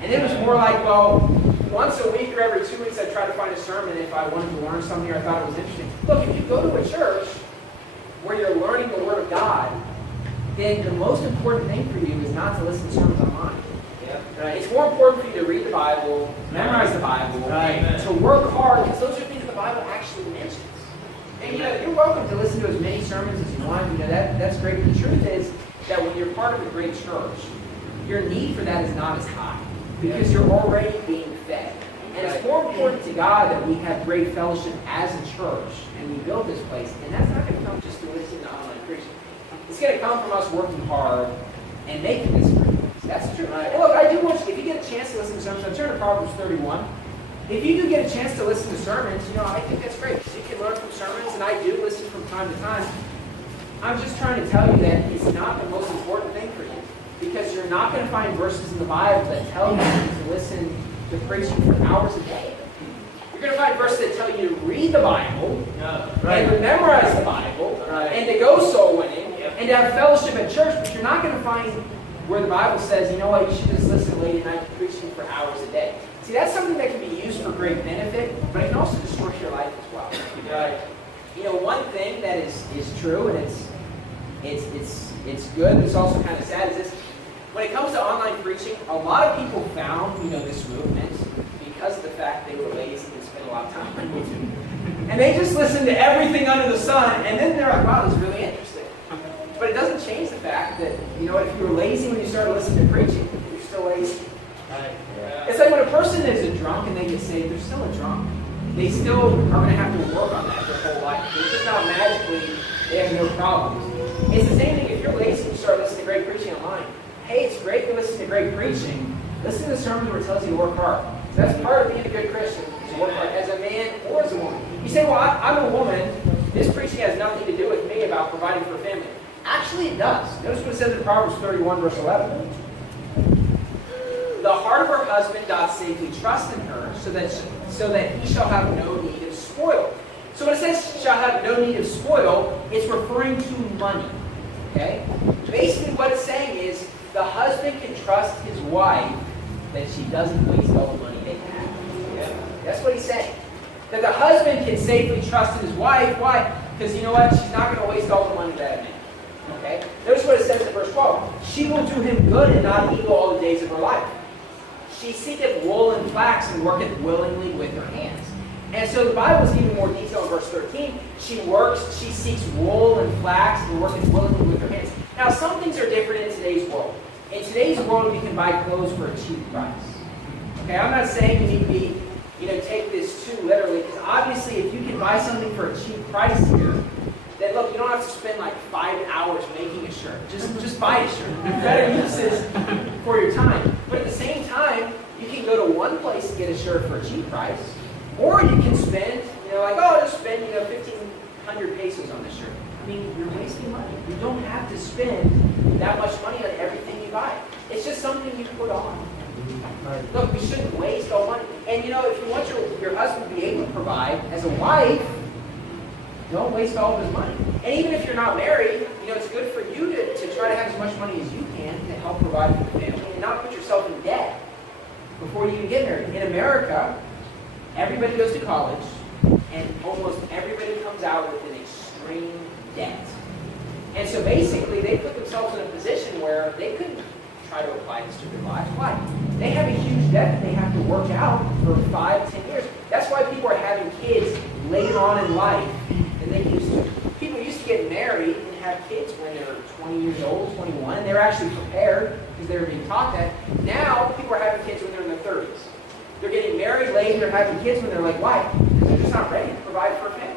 And it was more like, well, once a week or every 2 weeks I'd try to find a sermon if I wanted to learn something or I thought it was interesting. Look, if you go to a church where you're learning the Word of God, then the most important thing for you is not to listen to sermons online. Right? It's more important for you to read the Bible, memorize the Bible, to work hard, because those are things the Bible actually mentions. And you're welcome to listen to as many sermons as you want. That's great. But the truth is that when you're part of a great church, your need for that is not as high because you're already being fed. And it's more important to God that we have great fellowship as a church and we build this place. And that's not going to come just to listen to online preaching. It's going to come from us working hard and making this great place. That's true. And look, I do want you, if you get a chance to listen to sermons, I turn to Proverbs 31. If you do get a chance to listen to sermons, I think that's great. You can learn from sermons, and I do listen from time to time. I'm just trying to tell you that it's not the most important thing for you. Because you're not going to find verses in the Bible that tell you to listen to preaching for hours a day. You're going to find verses that tell you to read the Bible, and to memorize the Bible, and to go soul winning, and to have fellowship at church, but you're not going to find where the Bible says, you know what, you should just listen late at night to preaching for hours a day. See, that's something that can be used for great benefit, but it can also destroy your life as well. One thing that is true, and it's good, but it's also kind of sad, is this. When it comes to online preaching, a lot of people found, this movement because of the fact they were lazy and spent a lot of time on YouTube. And they just listened to everything under the sun, and then they're like, wow, this is really interesting. But it doesn't change the fact that, if you were lazy when you started listening to preaching, you're still lazy. Right. Yeah. It's like when a person is a drunk and they get saved, they're still a drunk. They still are going to have to work on that their whole life. It's just not magically, they have no problems. It's the same thing if you're lazy and you start listening to great preaching online. Hey, it's great to listen to great preaching. Listen to the sermon where it tells you to work hard. So that's part of being a good Christian, is to work hard as a man or as a woman. You say, well, I'm a woman. This preaching has nothing to do with me about providing for a family. Actually, it does. Notice what it says in Proverbs 31, verse 11. The heart of her husband doth safely trust in her, so that he shall have no need of spoil. So when it says shall have no need of spoil, it's referring to money. Okay? Basically what it's saying is the husband can trust his wife that she doesn't waste all the money they have. Yeah. That's what he's saying. That the husband can safely trust in his wife. Why? Because you know what? She's not going to waste all the money that I make. Okay? Notice what it says in verse 12. She will do him good and not evil all the days of her life. She seeketh wool and flax and worketh willingly with her hands. And so the Bible is even more detailed in verse 13. She seeks wool and flax and worketh willingly with her hands. Now, some things are different in today's world. In today's world, you can buy clothes for a cheap price. Okay, I'm not saying you need to be, take this too literally, because obviously if you can buy something for a cheap price here, then look, you don't have to spend like 5 hours making a shirt. Just buy a shirt. Better uses for your time. But at the same time, you can go to one place and get a shirt for a cheap price, or you can spend, I'll just spend, 1,500 pesos on this shirt. I mean, you're wasting money. You don't have to spend that much money on everything you buy. It's just something you put on. Look, we shouldn't waste all money. And if you want your husband to be able to provide, as a wife, don't waste all of his money. And even if you're not married, it's good for you to try to have as much money as you can to help provide for the family and not put yourself in debt before you even get married. In America, everybody goes to college, and almost everybody comes out with an extreme debt. And so basically, they put themselves in a position where they couldn't try to apply this to their lives. Why? They have a huge debt that they have to work out for 5, 10 years. That's why people are having kids later on in life than they used to. People used to get married and have kids when they were 20 years old, 21, and they were actually prepared because they were being taught that. Now, people are having kids when they're in their 30s. They're getting married late and they're having kids when they're like, why? Because they're just not ready to provide for a family.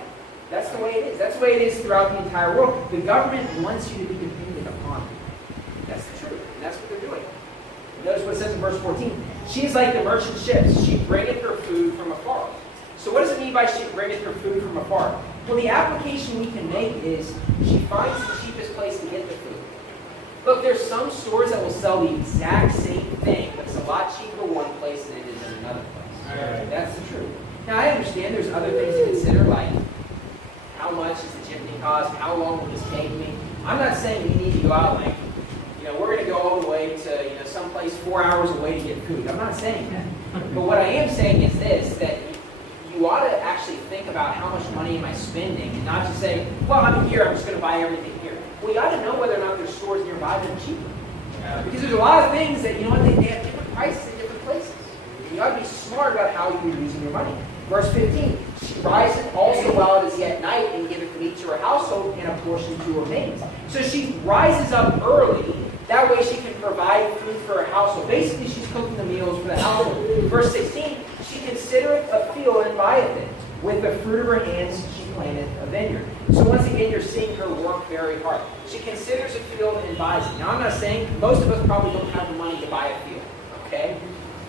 That's the way it is. That's the way it is throughout the entire world. The government wants you to be dependent upon them. That's the truth, and that's what they're doing. Notice what it says in verse 14. She is like the merchant ships. She bringeth her food from afar. So what does it mean by she bringeth her food from afar? Well, the application we can make is she finds the cheapest place to get the food. Look, there's some stores that will sell the exact same thing, but it's a lot cheaper one place than it is in another place. Right. That's the truth. Now, I understand there's other things to consider, like how much is the shipping cost, how long will this take me? I'm not saying you need to go out like, we're going to go all the way to, someplace 4 hours away to get food. I'm not saying that. But what I am saying is this, that you ought to actually think about how much money am I spending and not just say, well, I'm here, I'm just going to buy everything here. Well, you ought to know whether or not there's stores nearby that are cheaper. Because there's a lot of things that, they have different prices in different places. And you ought to be smart about how you're using your money. Verse 15, she riseth also while it is yet night and giveth meat to her household and a portion to her maids. So she rises up early. That way she can provide food for her household. Basically, she's cooking the meals for the household. Verse 16, she considers provideth it. With the fruit of her hands she planteth a vineyard. So once again, you're seeing her work very hard. She considers a field and buys it. Now, I'm not saying, most of us probably don't have the money to buy a field, okay?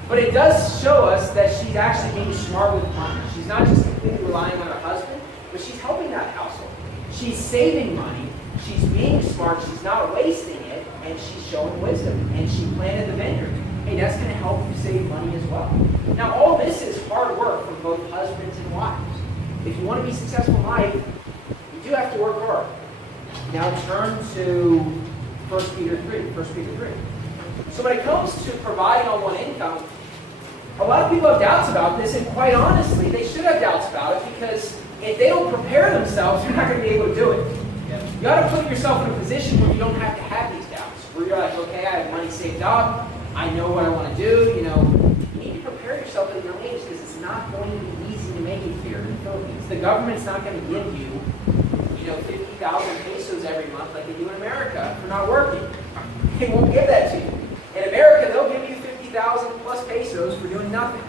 But it does show us that she's actually being smart with money. She's not just completely relying on her husband, but she's helping that household. She's saving money. She's being smart. She's not wasting it. And she's showing wisdom. And she planted the vineyard. Hey, that's going to help you save money as well. Now, all this is hard work for both husbands and wives. If you want to be successful in life, you do have to work hard. Now turn to 1 Peter 3. So when it comes to providing on one income, a lot of people have doubts about this, and quite honestly, they should have doubts about it, because if they don't prepare themselves, they're not going to be able to do it. You got to put yourself in a position where you don't have to have these doubts, where you're like, okay, I have money saved up, I know what I want to do. You need to prepare yourself at a young age, because it's not going to be easy to make it here in the Philippines. The government's not going to give you, 50,000 pesos every month like they do in America for not working. They won't give that to you. In America, they'll give you 50,000 plus pesos for doing nothing.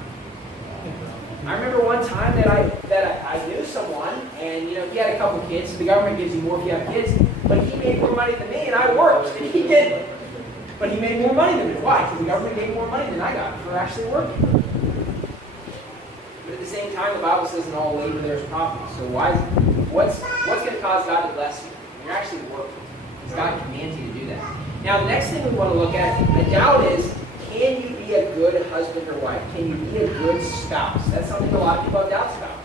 I remember one time that I knew someone, and he had a couple kids. So the government gives you more if you have kids, but he made more money than me, and I worked, and he didn't. But he made more money than me. Why? Because the government gave more money than I got for actually working. But at the same time, the Bible says in all labor there is profit. So what's going to cause God to bless you? You're actually working. Because God commands you to do that. Now, the next thing we want to look at, a doubt is, can you be a good husband or wife? Can you be a good spouse? That's something a lot of people have doubts about.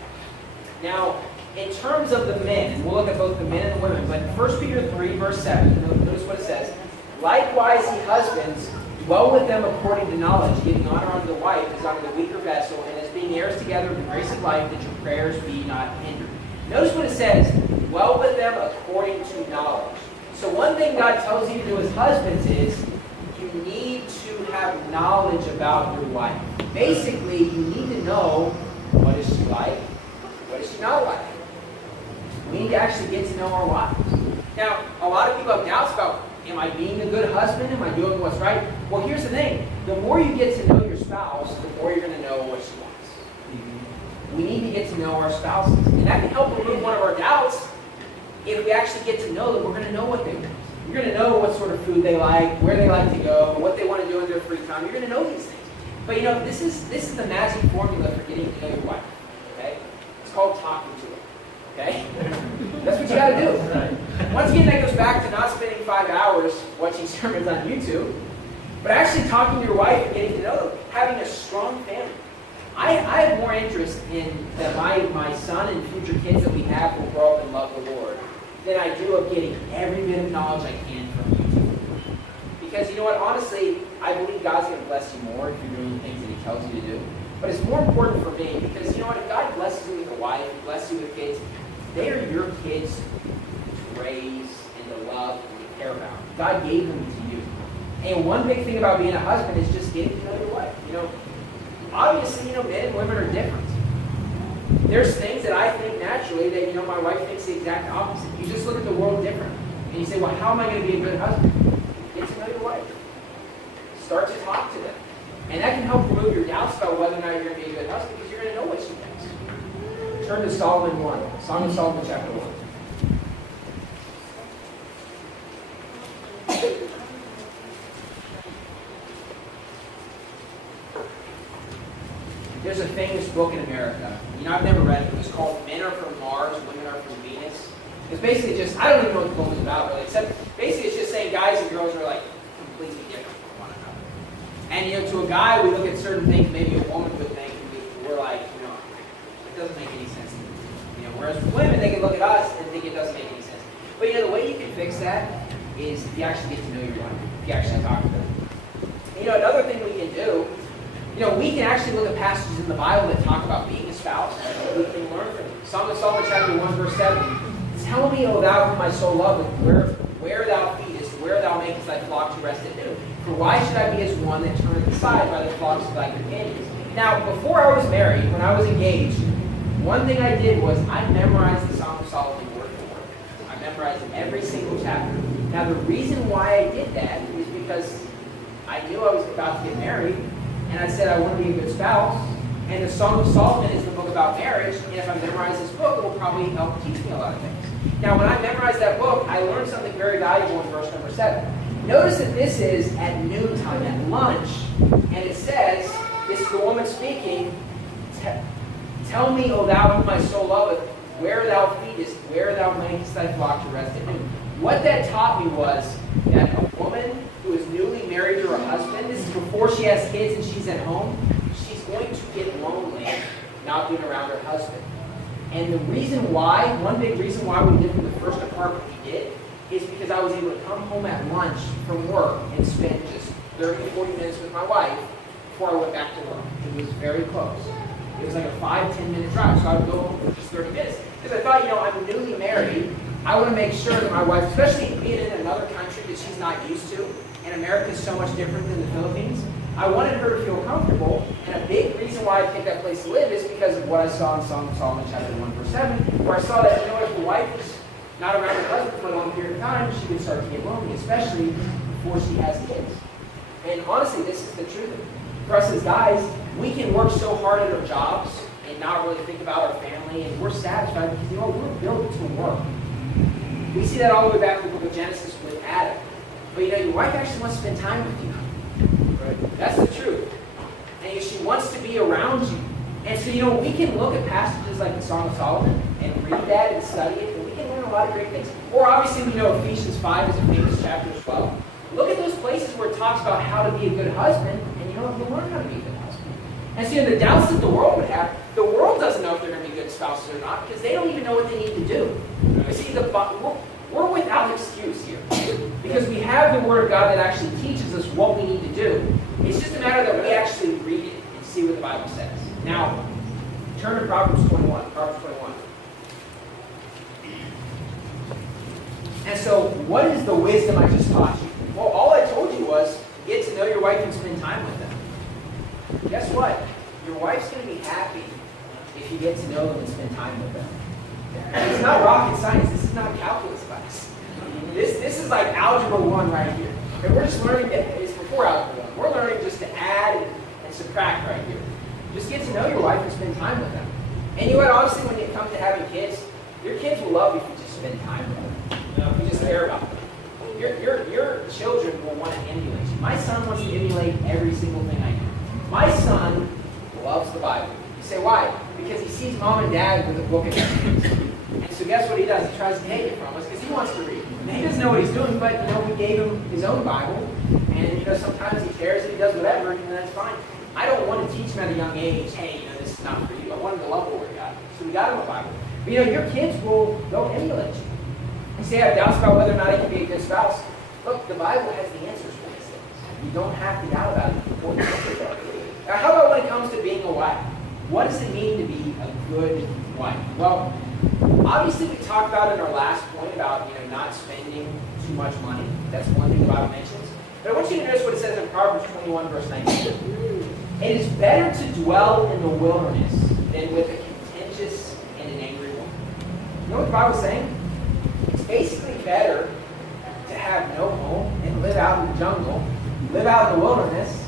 Now, in terms of the men, and we'll look at both the men and the women, but 1 Peter 3, verse 7, notice what it says. Likewise, ye husbands, dwell with them according to knowledge, giving honor unto the wife as unto the weaker vessel, and as being heirs together of the grace of life, that your prayers be not hindered. Notice what it says, dwell with them according to knowledge. So one thing God tells you to do as husbands is, you need to have knowledge about your wife. Basically, you need to know, what is she like? What is she not like? We need to actually get to know our wives. Now, a lot of people have doubts about, am I being a good husband? Am I doing what's right? Well, here's the thing. The more you get to know your spouse, the more you're going to know what she wants. We need to get to know our spouses. And that can help remove one of our doubts. If we actually get to know them, we're going to know what they want. You're going to know what sort of food they like, where they like to go, what they want to do in their free time. You're going to know these things. But this is the magic formula for getting to know your wife. Okay? It's called talking to her. Okay? That's what you got to do. Once again, that goes back to not spending 5 hours watching sermons on YouTube, but actually talking to your wife and getting to know them, having a strong family. I have more interest in that my son and future kids that we have will grow up and love the Lord than I do of getting every bit of knowledge I can from YouTube. Because you know what, honestly, I believe God's going to bless you more if you're doing the things that He tells you to do. But it's more important for me because you know what, if God blesses you with a wife, blesses you with kids, they are your kids to raise and to love and to care about. God gave them to you. And one big thing about being a husband is just getting to know your wife. Obviously, men and women are different. There's things that I think naturally that, my wife thinks the exact opposite. You just look at the world different. And you say, well, how am I going to be a good husband? Get to know your wife. Start to talk to them. And that can help remove your doubts about whether or not you're going to be a good husband because you're going to know what she thinks. Turn to Solomon 1. Song of Solomon chapter 1. There's a famous book in America. I've never read it. It was called Men Are From Mars, Women Are From Venus. It's basically just, I don't even know what the book is about, really, except basically it's just saying guys and girls are like completely different from one another. And to a guy, we look at certain things maybe a woman would think, and we're like, it doesn't make any sense to me. Whereas with women, they can look at us and think it doesn't make any sense. But the way you can fix that is if you actually get to know your wife, if you actually talk to them. Another thing we can do, we can actually look at passages in the Bible that talk about being a spouse. We can learn from them. Song of Solomon chapter 1, verse 7. Tell me, O thou whom my soul loveth, where thou feedest, where thou makest thy flock to rest at noon. For why should I be as one that turneth aside by the flocks of thy companions? Now, before I was married, when I was engaged, one thing I did was I memorized the Song of Solomon word for word. I memorized every single chapter. Now, the reason why I did that is because I knew I was about to get married, and I said I want to be a good spouse, And the Song of Solomon is the book about marriage, and if I memorize this book, it will probably help teach me a lot of things. Now, when I memorized that book, I learned something very valuable in verse number 7. Notice that this is at noontime, at lunch, and it says, this is the woman speaking, tell me, O thou whom my soul loveth, where thou feedest, where thou makest thy flock to rest at noon. What that taught me was that a woman who is newly married to her husband, this is before she has kids and she's at home, she's going to get lonely not being around her husband. And the reason why, one big reason why we lived in the first apartment we did, is because I was able to come home at lunch from work and spend just 30 to 40 minutes with my wife before I went back to work. It was very close. It was like a 5-10 minute drive, so I would go home for just 30 minutes. Because I thought, I'm newly married, I want to make sure that my wife, especially being in another country that she's not used to, and America is so much different than the Philippines, I wanted her to feel comfortable, and a big reason why I picked that place to live is because of what I saw in Song of Solomon chapter 1 verse 7, where I saw that, if the wife is not around her husband for a long period of time, she would start to get lonely, especially before she has kids. And honestly, this is the truth. For us as guys, we can work so hard at our jobs and not really think about our family, and we're satisfied because, we're built to work. We see that all the way back to the book of Genesis with Adam. But, your wife actually wants to spend time with you. Right? That's the truth. And she wants to be around you. And so, we can look at passages like the Song of Solomon and read that and study it, and we can learn a lot of great things. Or obviously we know Ephesians 5 is a famous chapter as well. Look at those places where it talks about how to be a good husband, and you'll learn how to be a good husband. And so the doubts that the world would have, the world doesn't know if they're going to be good spouses or not, because they don't even know what they need to do. You see, we're without excuse here, because we have the Word of God that actually teaches us what we need to do. It's just a matter that we actually read it and see what the Bible says. Now, turn to Proverbs 21. Proverbs 21. And so, what is the wisdom I just taught you? Well, all I told you was get to know your wife and spend time with them. Guess what? Your wife's going to be happy if you get to know them and spend time with them. And it's not rocket science. This is not calculus class. This is like Algebra 1 right here. And we're just learning that it's before Algebra 1. We're learning just to add and subtract right here. Just get to know your wife and spend time with them. And honestly, when it comes to having kids, your kids will love you if you just spend time with them. If you just care about them. Your children will want to emulate you. My son wants to emulate every single thing I do. My son loves the Bible. You say, why? Because he sees mom and dad with a book in their hands. And so guess what he does? He tries to take it from us because he wants to read. And he doesn't know what he's doing, but we gave him his own Bible. And sometimes he cares and he does whatever, and that's fine. I don't want to teach him at a young age, hey, this is not for you. I want him to love the Word of God. So we got him a Bible. But your kids they'll emulate you. You say I have doubts about whether or not I can be a good spouse. Look, the Bible has the answers for these things. You don't have to doubt about it. Now, how about when it comes to being a wife? What does it mean to be a good wife? Well, obviously we talked about in our last point about not spending too much money. That's one thing the Bible mentions. But I want you to notice what it says in Proverbs 21, verse 19. It is better to dwell in the wilderness than with a contentious and an angry woman. You know what the Bible's saying? It's basically better to have no home and live out in the jungle, live out in the wilderness,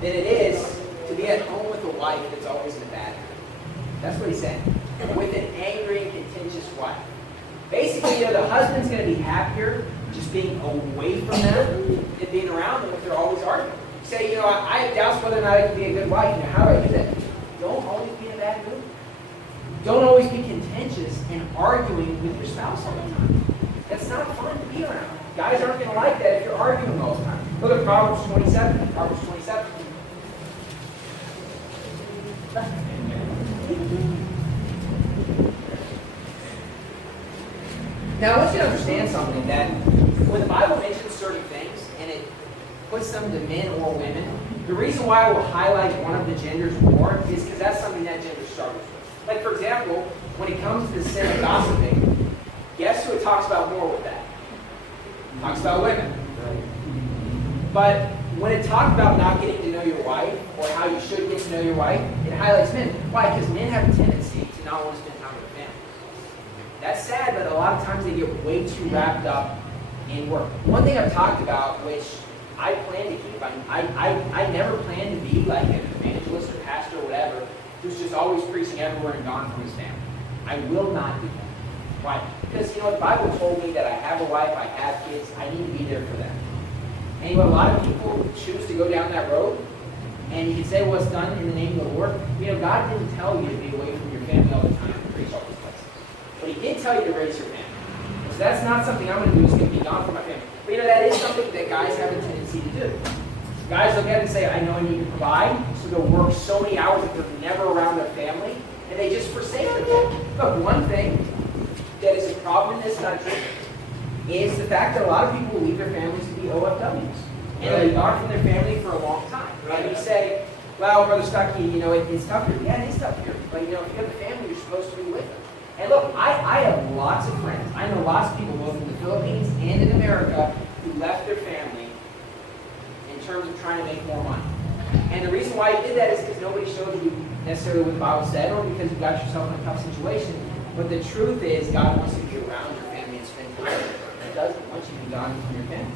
than it is to be at home with a wife that's always in a bad mood. That's what he's saying. With an angry and contentious wife. Basically, the husband's going to be happier just being away from them than being around them if they're always arguing. You say, I have doubts whether or not I can be a good wife. How do I do that? Don't always be in a bad mood. Don't always be contentious and arguing with your spouse all the time. That's not fun to be around. Guys aren't going to like that if you're arguing all the time. Look at Proverbs 27. Proverbs 27. Now, I want you to understand something, that when the Bible mentions certain things and it puts them to men or women, the reason why I will highlight one of the genders more is because that's something that gender struggles with. Like, for example, when it comes to the sin of gossiping, guess who it talks about more with that? It talks about women. But when it talks about not getting to know your wife, or how you should get to know your wife, it highlights men. Why? Because men have a tendency to not want to spend time with their family. That's sad, but a lot of times they get way too wrapped up in work. One thing I've talked about, which I plan to keep, I never plan to be like an evangelist or pastor or whatever, who's just always preaching everywhere and gone from his family. I will not do that. Why? Because, the Bible told me that I have a wife, I have kids, I need to be there for them. And a lot of people choose to go down that road, and you can say, well, it's done in the name of the Lord. God didn't tell you to be away from your family all the time and preach all these places. But he did tell you to raise your family. So that's not something I'm going to do, is going to be gone from my family. But that is something that guys have a tendency to do. Guys look at it and say, I know I need to provide, so they'll work so many hours that they're never around their family, and they just forsake their family. But one thing that is a problem in this country is the fact that a lot of people will leave their families to be OFWs. And they're gone from their family for a long time. And you say, well, Brother Stuckey, it's tough here. Yeah, it is tough here. But, if you have a family, you're supposed to be with them. And look, I have lots of friends. I know lots of people, both in the Philippines and in America, who left their family in terms of trying to make more money. And the reason why you did that is because nobody showed you necessarily what the Bible said, or because you got yourself in a tough situation. But the truth is, God wants you to be around your family and spend time with them. He doesn't want you to be gone from your family.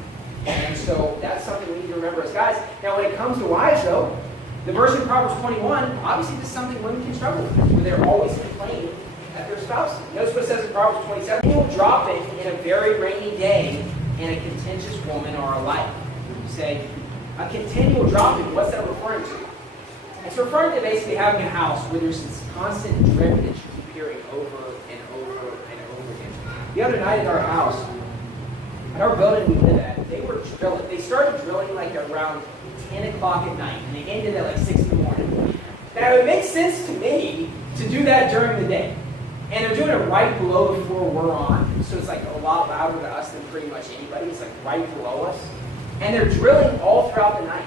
And so that's something we need to remember as guys. Now, when it comes to wives, though, the verse in Proverbs 21, obviously this is something women can struggle with, where they're always complaining at their spouses. Notice what it says in Proverbs 27, "He will drop it in a very rainy day, and a contentious woman are alike." You say, a continual dropping, what's that referring to? It's referring to basically having a house where there's this constant drip that you keep hearing over and over and over again. The other night at our house, at our building we live at, they were drilling. They started drilling like around 10 o'clock at night, and they ended at like 6 in the morning. Now, it makes sense to me to do that during the day. And they're doing it right below the floor we're on, so it's like a lot louder to us than pretty much anybody. It's like right below us. And they're drilling all throughout the night.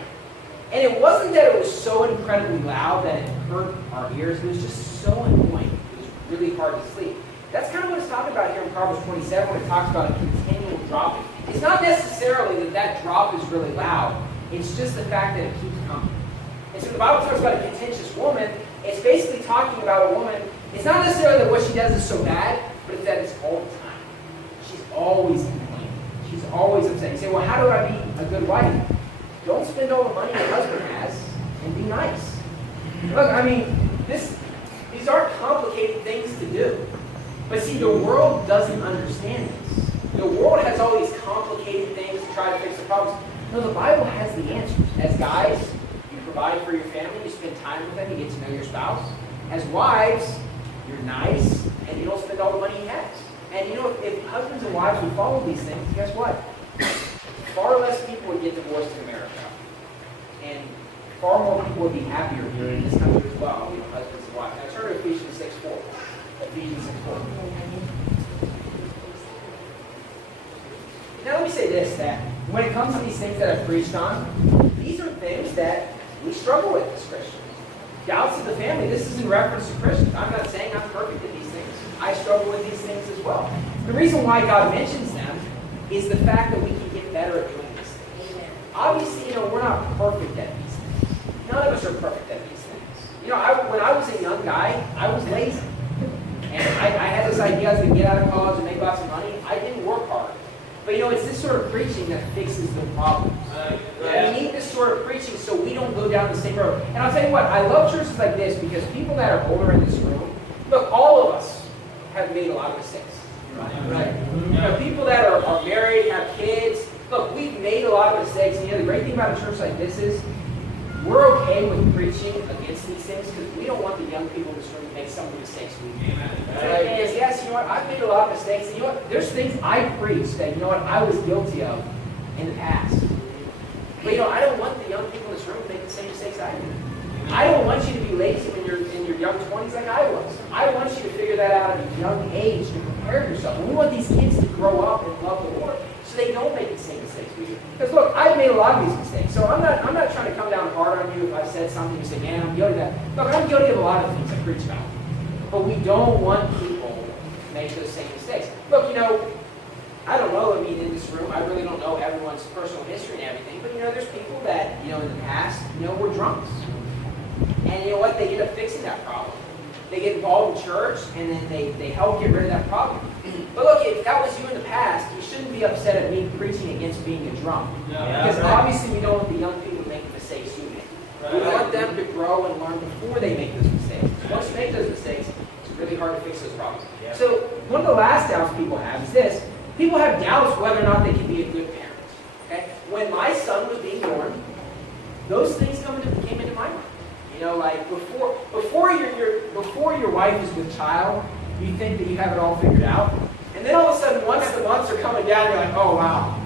And it wasn't that it was so incredibly loud that it hurt our ears. It was just so annoying. It was really hard to sleep. That's kind of what it's talking about here in Proverbs 27 when it talks about a continual dropping. It's not necessarily that that drop is really loud. It's just the fact that it keeps coming. And so the Bible talks about a contentious woman. It's basically talking about a woman. It's not necessarily that what she does is so bad, but it's that it's all the time. She's always complaining. She's always upset. You say, well, how do I be a good wife? Don't spend all the money your husband has and be nice. Look, these aren't complicated things to do. But see, the world doesn't understand this. The world has all these complicated things to try to fix the problems. No, the Bible has the answers. As guys, you provide for your family, you spend time with them, you get to know your spouse. As wives, you're nice, and you don't spend all the money he has. And if husbands and wives would follow these things, guess what? Far less people would get divorced in America. And far more people would be happier here in this country as well, husbands and wives. Now turn to Ephesians 6:4. Ephesians 6:4. Now let me say this, that when it comes to these things that I've preached on, these are things that we struggle with as Christians. Doubts of the family, this is in reference to Christians. I'm not saying I'm perfect at these things. I struggle with these things as well. The reason why God mentions them is the fact that we can get better at doing these things. Amen. Obviously, we're not perfect at these things. None of us are perfect at these things. When I was a young guy, I was lazy. And I had this idea I was going to get out of college and make lots of money. I didn't work hard. But it's this sort of preaching that fixes the problems. We need this sort of preaching so we don't go down the same road. And I'll tell you what, I love churches like this because people that are older in this room, look, all of us have made a lot of mistakes. Right? People that are married, have kids, look, we've made a lot of mistakes. And the great thing about a church like this is we're okay with preaching against these things because we don't want the young people in this room to make some of the mistakes we made. Because yes, I've made a lot of mistakes. And there's things I preach that, I was guilty of in the past. But I don't want the young people in this room to make the same mistakes I did. I don't want you to be lazy when you're in your young 20s like I was. I want you to figure that out at a young age to prepare yourself. And we want these kids to grow up and love the Lord so they don't make the same mistakes we do. Because look, I've made a lot of these mistakes. So I'm not trying to come down hard on you if I've said something you say, man, I'm guilty of that. Look, I'm guilty of a lot of things I preach about. But we don't want people to make those same mistakes. Look, I don't know, in this room, I really don't know everyone's personal history and everything, but there's people that, in the past, were drunks. And you know what? They end up fixing that problem. They get involved in church, and then they help get rid of that problem. But look, if that was you in the past, you shouldn't be upset at me preaching against being a drunk. Because obviously we don't want the young people to make the mistakes you make. We want them to grow and learn before they make those mistakes. problems. Yeah. So one of the last doubts people have is this. People have doubts whether or not they can be a good parent. Okay? When my son was being born, those things came into my mind. You know, like before your wife is with child, you think that you have it all figured out. And then all of a sudden, once the months are coming down, you're like, oh wow,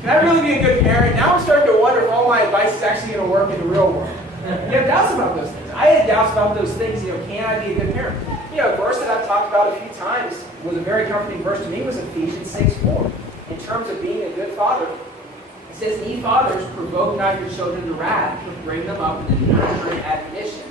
can I really be a good parent? Now I'm starting to wonder if all my advice is actually going to work in the real world. You have doubts about those things. I had doubts about those things. You know, can I be a good parent? You know, a verse that I've talked about a few times was a very comforting verse to me was Ephesians 6:4. In terms of being a good father, it says, "Ye fathers, provoke not your children to wrath, but bring them up in the nurture and admonition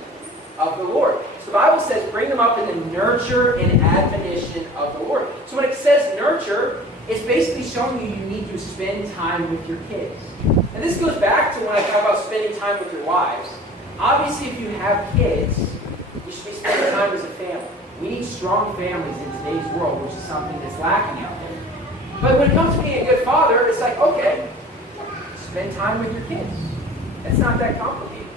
of the Lord." So the Bible says, bring them up in the nurture and admonition of the Lord. So when it says nurture, it's basically showing you need to spend time with your kids. And this goes back to when I talk about spending time with your wives. Obviously, if you have kids, you should be spending time as a family. We need strong families in today's world, which is something that's lacking out there. But when it comes to being a good father, it's like, okay, spend time with your kids. It's not that complicated.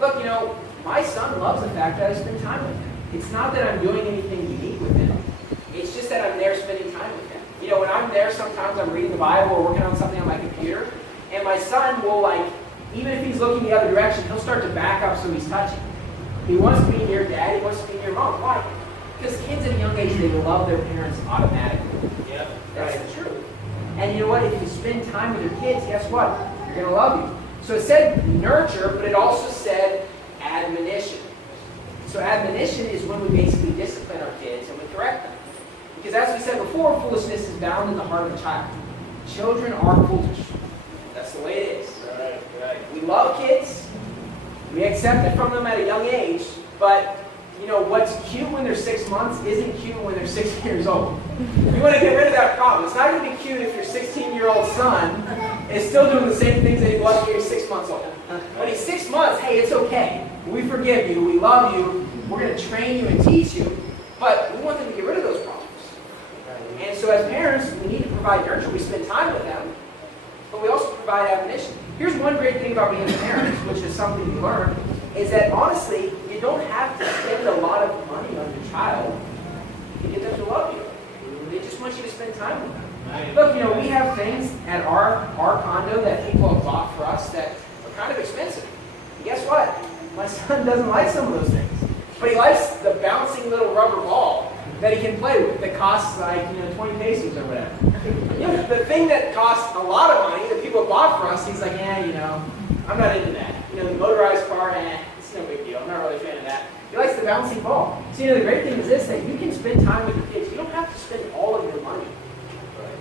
Look, you know, my son loves the fact that I spend time with him. It's not that I'm doing anything unique with him. It's just that I'm there spending time with him. You know, when I'm there, sometimes I'm reading the Bible or working on something on my computer, and my son will, like, even if he's looking the other direction, he'll start to back up so he's touching. He wants to be near dad, he wants to be near mom. Why? Because kids at a young age, they love their parents automatically. Yep. That's the truth. And you know what? If you spend time with your kids, guess what? They're going to love you. So it said nurture, but it also said admonition. So admonition is when we basically discipline our kids and we correct them. Because as we said before, foolishness is bound in the heart of a child. Children are foolish. That's the way it is. Right. We love kids. We accept it from them at a young age. But, you know, what's cute when they're 6 months isn't cute when they're 6 years old. You want to get rid of that problem. It's not going to be cute if your 16-year-old son is still doing the same things that he was when he was 6 months old. When he's 6 months, hey, it's okay. We forgive you. We love you. We're going to train you and teach you. But we want them to get rid of those problems. And so as parents, we need to provide nurture. We spend time with them. But we also provide admonition. Here's one great thing about being a parent, which is something you learn, is that honestly, you don't have to spend a lot of money on your child to get them to love you. They just want you to spend time with them. Right. Look, you know, we have things at our condo that people have bought for us that are kind of expensive. And guess what? My son doesn't like some of those things. But he likes the bouncing little rubber ball that he can play with that costs like, 20 pesos or whatever. You know, the thing that costs a lot of money that people have bought for us, he's like, I'm not into that. The motorized car, it's no big deal. I'm not really a fan of that. He likes the bouncing ball. So, the great thing is this, that you can spend time with your kids. You don't have to spend all of your money.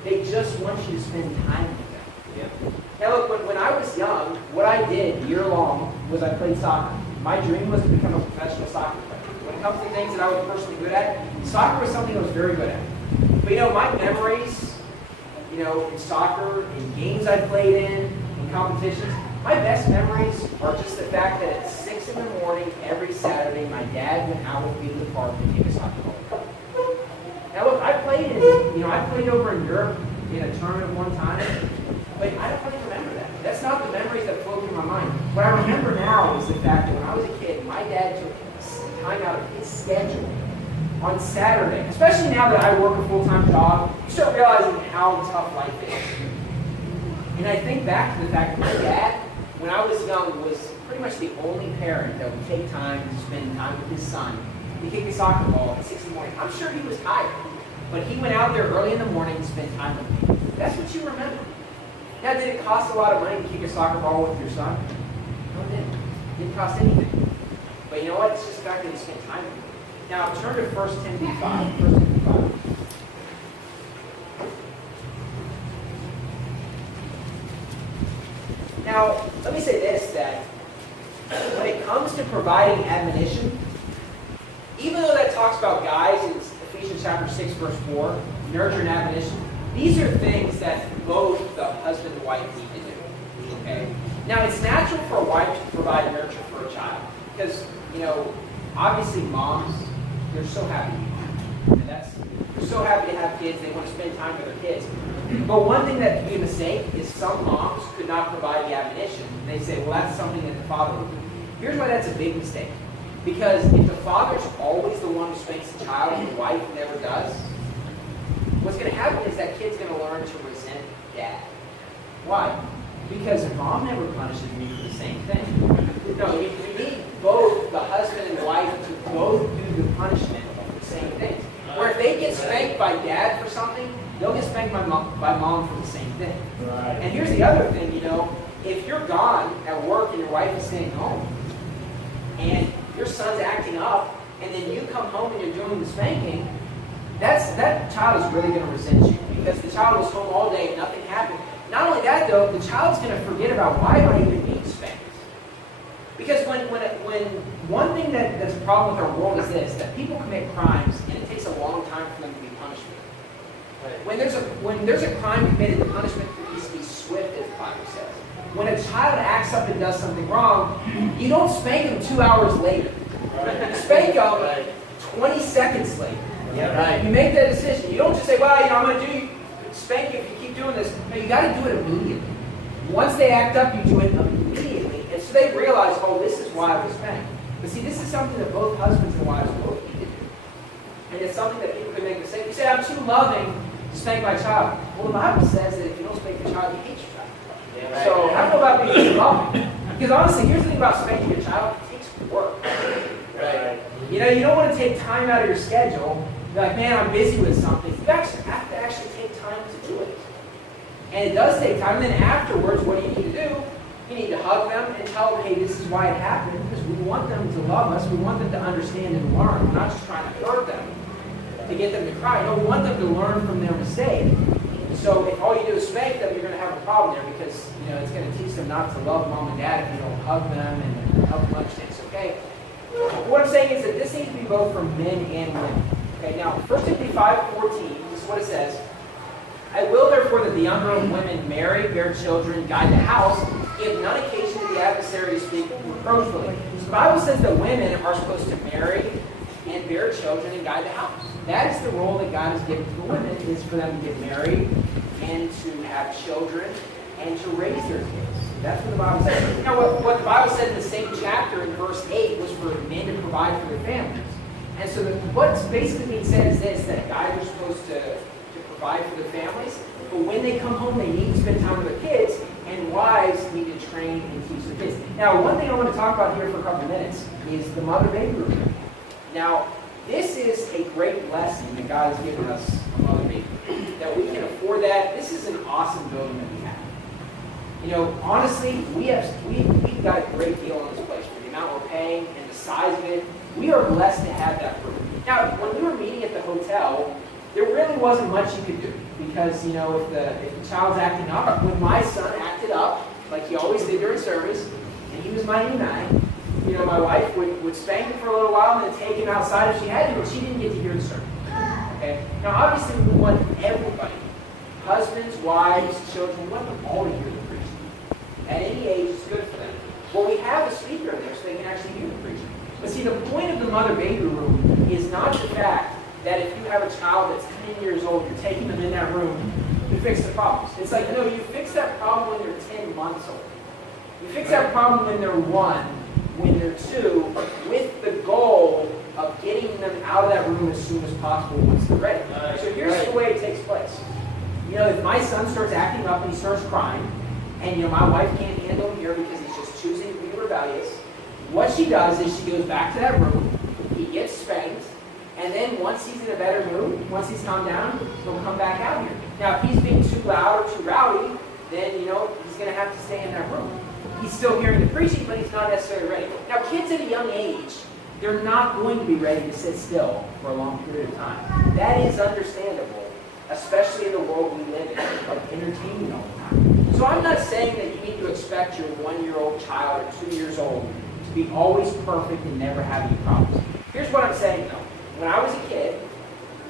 They just want you to spend time with them. Yep. Now look, when I was young, what I did year long was I played soccer. My dream was to become a professional soccer player. When it comes to things that I was personally good at, soccer was something I was very good at. But my memories, in soccer, in games I played in competitions, my best memories are just the fact that at 6 in the morning every Saturday, my dad went out with me to the park to kick a soccer ball. Now look, I played over in Europe in a tournament one time, but I don't really remember that. That's not the memories that flow through my mind. What I remember now is the fact that when I was a kid, my dad took time out of his schedule on Saturday, especially now that I work a full-time job, you start realizing how tough life is. And I think back to the fact that my dad, when I was young, was pretty much the only parent that would take time to spend time with his son to kick a soccer ball at 6 in the morning. I'm sure he was tired, but he went out there early in the morning to spend time with me. That's what you remember. Now, did it cost a lot of money to kick a soccer ball with your son? No, it didn't. It didn't cost anything. But you know what? It's just the fact that he spent time with me. Now, turn to 1 Timothy 5. 1 Timothy 5. Now, let me say this, that when it comes to providing admonition, even though that talks about guys in Ephesians chapter 6, verse 4, nurture and admonition, these are things that both the husband and wife need to do. Okay? Now, it's natural for a wife to provide nurture for a child. Because, obviously moms, they're so happy. And they're so happy to have kids, they want to spend time with their kids. But one thing that could be a mistake is some moms could not provide the admonition. They say, well, that's something that the father would do. Here's why that's a big mistake. Because if the father's always the one who spanks the child and the wife never does, what's going to happen is that kid's going to learn to resent dad. Why? Because mom never punishes me for the same thing. No, you need both the husband and the wife to both do the punishment of the same things. Where if they get spanked by dad for something, they'll get spanked by mom for the same thing. Right. And here's the other thing, if you're gone at work and your wife is staying home, and your son's acting up, and then you come home and you're doing the spanking, that child is really going to resent you because the child was home all day and nothing happened. Not only that, though, the child's going to forget about why am I even being spanked? Because when one thing that's a problem with our world is this, that people commit crimes and it takes a long time for them to be punished. Right. When there's a crime committed, the punishment needs to be swift, as the Bible says. When a child acts up and does something wrong, you don't spank them 2 hours later. Right. You spank them 20 seconds later. Yeah, right. You make that decision. You don't just say, well, I'm going to spank you if you keep doing this. No, you got to do it immediately. Once they act up, you do it immediately. And so they realize, oh, this is why I was spanked. But see, this is something that both husbands and wives both need to do. And it's something that people can make a mistake. You say, I'm too loving to spank my child. Well, the Bible says that if you don't spank your child, you hate your child. Yeah, right. So I don't know about being too loving. Because honestly, here's the thing about spanking your child. It takes work. Right. You don't want to take time out of your schedule. You're like, man, I'm busy with something. You actually have to take time to do it. And it does take time. And then afterwards, what do you need to do? You need to hug them and tell them, hey, this is why it happened. Because we want them to love us. We want them to understand and learn. We're not just trying to hurt them to get them to cry. No, we want them to learn from their mistake. So if all you do is spank them, you're going to have a problem there because it's going to teach them not to love mom and dad if you don't hug them and help them understand it's okay. What I'm saying is that this needs to be both for men and women. Okay, now 1 Timothy 5:14, this is what it says. I will therefore that the younger women marry, bear children, guide the house, give none occasion to the adversary to speak reproachfully. So the Bible says that women are supposed to marry and bear children and guide the house. That is the role that God has given to the women, is for them to get married and to have children and to raise their kids. That's what the Bible says. Now, what the Bible said in the same chapter in verse 8 was for men to provide for their families. And so what's basically being said is this, that guys are supposed to provide for their families, but when they come home, they need to spend time with their kids, and wives need to train and teach their kids. Now, one thing I want to talk about here for a couple of minutes is the mother baby room. Now, this is a great blessing that God has given us, a mother baby room, that we can afford that. This is an awesome building that we have. Honestly, we've got a great deal on this place for the amount we're paying and the size of it. We are blessed to have that room. Now, when we were meeting at the hotel, there really wasn't much you could do because, if the child's acting up, when my son acted up, like he always did during service, and he was my new nine, my wife would spank him for a little while and then take him outside if she had to, but she didn't get to hear the sermon. Okay? Now, obviously, we want everybody, husbands, wives, children, we want them all to hear the preaching. At any age, it's good for them. Well, we have a speaker in there so they can actually hear the preaching. But see, the point of the mother baby room is not the fact that if you have a child that's 10 years old, you're taking them in that room to fix the problems. It's like, no, you fix that problem when they're 10 months old. You fix that problem when they're 1, when they're 2, with the goal of getting them out of that room as soon as possible once they're ready. So here's the way it takes place. If my son starts acting up and he starts crying, and my wife can't handle him here because he's just choosing to be rebellious, what she does is she goes back to that room, he gets spanked, and then once he's in a better mood, once he's calmed down, he'll come back out here. Now, if he's being too loud or too rowdy, then, he's going to have to stay in that room. He's still hearing the preaching, but he's not necessarily ready. Now, kids at a young age, they're not going to be ready to sit still for a long period of time. That is understandable, especially in the world we live in, of entertainment all the time. So I'm not saying that you need to expect your 1-year-old child or 2 years old to be always perfect and never have any problems. Here's what I'm saying, though. When I was a kid,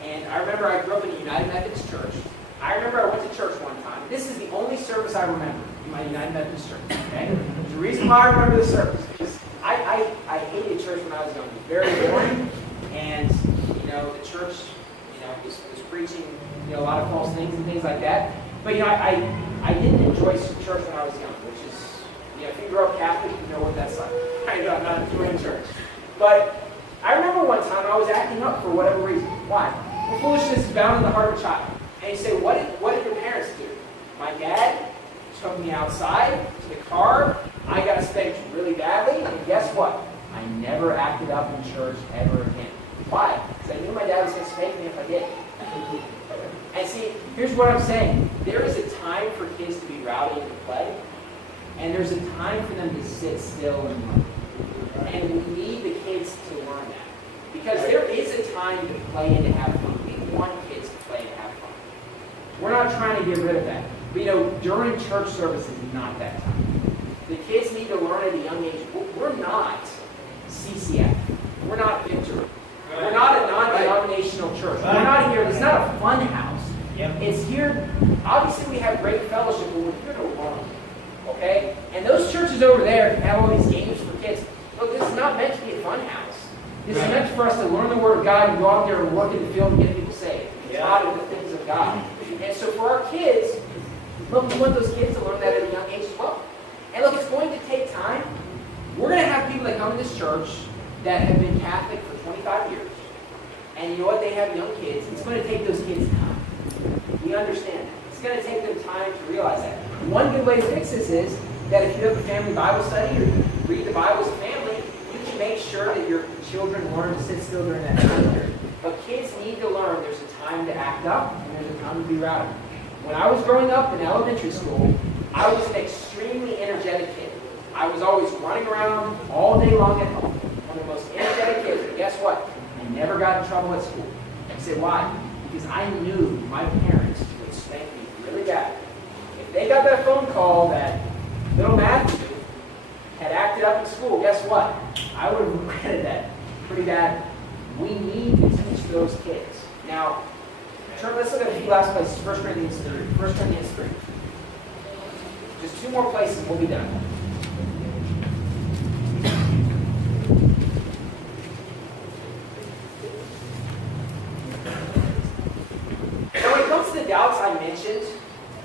and I remember I grew up in a United Methodist church, I remember I went to church one time. This is the only service I remember in my United Methodist church. Okay? There's a reason why I remember the service. Because I hated church when I was young. It was very boring, and the church, was preaching, a lot of false things and things like that. But I didn't enjoy church when I was young, which is, if you grew up Catholic, you know what that's like. I'm not enjoying church. But I remember one time I was acting up for whatever reason. Why? Well, foolishness is bound in the heart of a child. And you say, what did your parents do? My dad took me outside to the car. I got spanked really badly. And guess what? I never acted up in church ever again. Why? Because I knew my dad was going to spank me if I did. And see, here's what I'm saying. There is a time for kids to be rowdy and to play. And there's a time for them to sit still and learn. And we need the kids to learn that. Because there is a time to play and to have fun. We want kids to play and have fun. We're not trying to get rid of that. But during church service is not that time. The kids need to learn at a young age. We're not CCF. We're not Victory. We're not a non-denominational church. We're not here. It's not a fun house. It's here. Obviously, we have great fellowship, but we're here to learn. Okay? And those churches over there have all these games for kids. Look, this is not meant to be a fun house. This is meant for us to learn the Word of God and go out there and work in the field and get people saved. God and the things of God. And so for our kids, look, we want those kids to learn that at a young age as well. And look, it's going to take time. We're going to have people that come to this church that have been Catholic for 25 years. And you know what? They have young kids. It's going to take those kids time. We understand that. It's going to take them time to realize that. One good way to fix this is that if you have a family Bible study or you read the Bible as a family, you can make sure that your children learn to sit still during that time period. But kids need to learn there's a time to act up and there's a time to be rowdy. When I was growing up in elementary school, I was an extremely energetic kid. I was always running around all day long at home. One of the most energetic kids. But guess what? I never got in trouble at school. You say, why? Because I knew my parents would spank me really bad. If they got that phone call that little Matthew had acted up in school, guess what? I would have regretted that pretty bad. We need to teach those kids. Now, let's look at a few last places. 1 Corinthians 3. 1 Corinthians 3. Just two more places, we'll be done. Now, when it comes to the doubts I mentioned,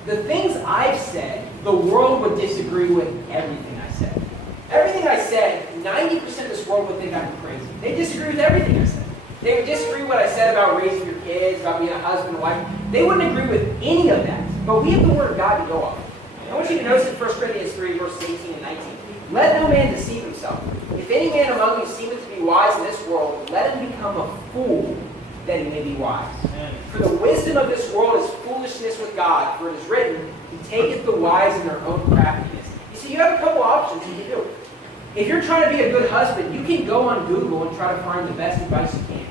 the things I've said, the world would disagree with everything I said. Everything I said, 90% of this world would think I'm crazy. They disagree with everything I said. They would disagree with what I said about raising your kids, about being a husband and wife. They wouldn't agree with any of that. But we have the Word of God to go off. I want you to notice in 1 Corinthians 3, verses 18 and 19. Let no man deceive himself. If any man among you seemeth to be wise in this world, let him become a fool, that he may be wise. For the wisdom of this world is foolishness with God, for it is written, He taketh the wise in their own craftiness. You see, you have a couple options you can do. If you're trying to be a good husband, you can go on Google and try to find the best advice you can.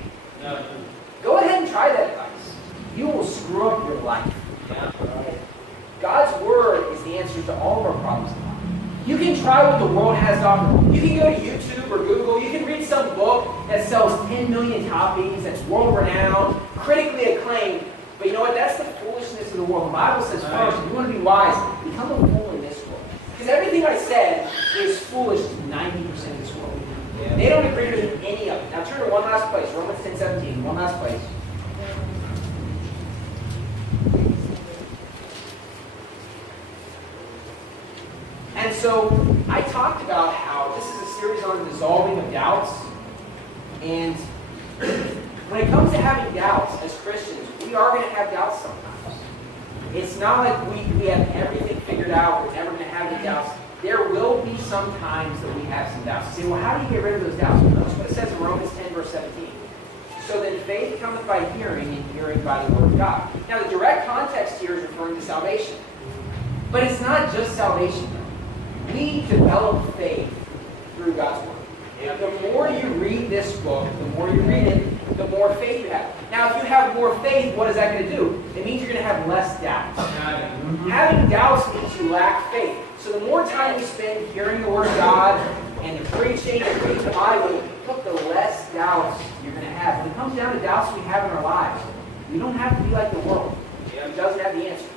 Go ahead and try that advice. You will screw up your life. God's Word is the answer to all of our problems in life. You can try what the world has to offer. You can go to YouTube or Google. You can read some book that sells 10 million copies, that's world-renowned, critically acclaimed. But you know what? That's the foolishness of the world. The Bible says first, if you want to be wise, become a fool in this world. Because everything I said is foolish to 90% of this world. They don't agree with any of it. Now turn to one last place, Romans 10:17. One last place. And so I talked about how this is a series on dissolving of doubts. And when it comes to having doubts as Christians, we are going to have doubts sometimes. It's not like we have everything figured out. We're never going to have any doubts. There will be some times that we have some doubts. You say, well, how do you get rid of those doubts? Well, notice what it says in Romans 10, verse 17. So then faith cometh by hearing, and hearing by the Word of God. Now, the direct context here is referring to salvation. But it's not just salvation, though. We develop faith through God's Word. The more you read this book, the more you read it, the more faith you have. Now, if you have more faith, what is that going to do? It means you're going to have less doubts. Having doubts means you lack faith. So the more time you spend hearing the Word of God and the preaching and reading the Bible, look, the less doubts you're going to have. When it comes down to doubts we have in our lives, we don't have to be like the world. It doesn't have the answers.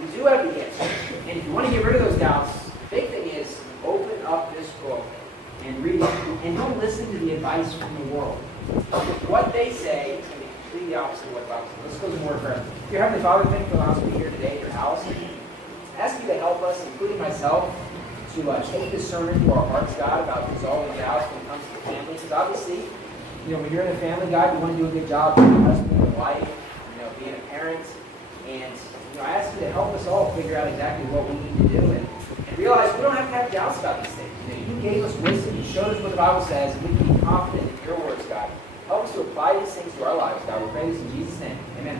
We do have the answers. And if you want to get rid of those doubts, the big thing is open up this book and read it. And don't listen to the advice from the world. What they say is going to be completely opposite of what the Bible says. Let's go to more prayer. Dear Heavenly Father, thank you for allowing us to be here today at your house. I ask you to help us, including myself, to take this sermon to our hearts, God, about resolving doubts when it comes to family. Because obviously, when you're in a family, God, you want to do a good job being a husband, a wife, being a parent. And I ask you to help us all figure out exactly what we need to do and realize we don't have to have doubts about these things. You gave us wisdom, you showed us what the Bible says, and we can be confident in your words, God. Help us to apply these things to our lives, God. We pray this in Jesus' name. Amen.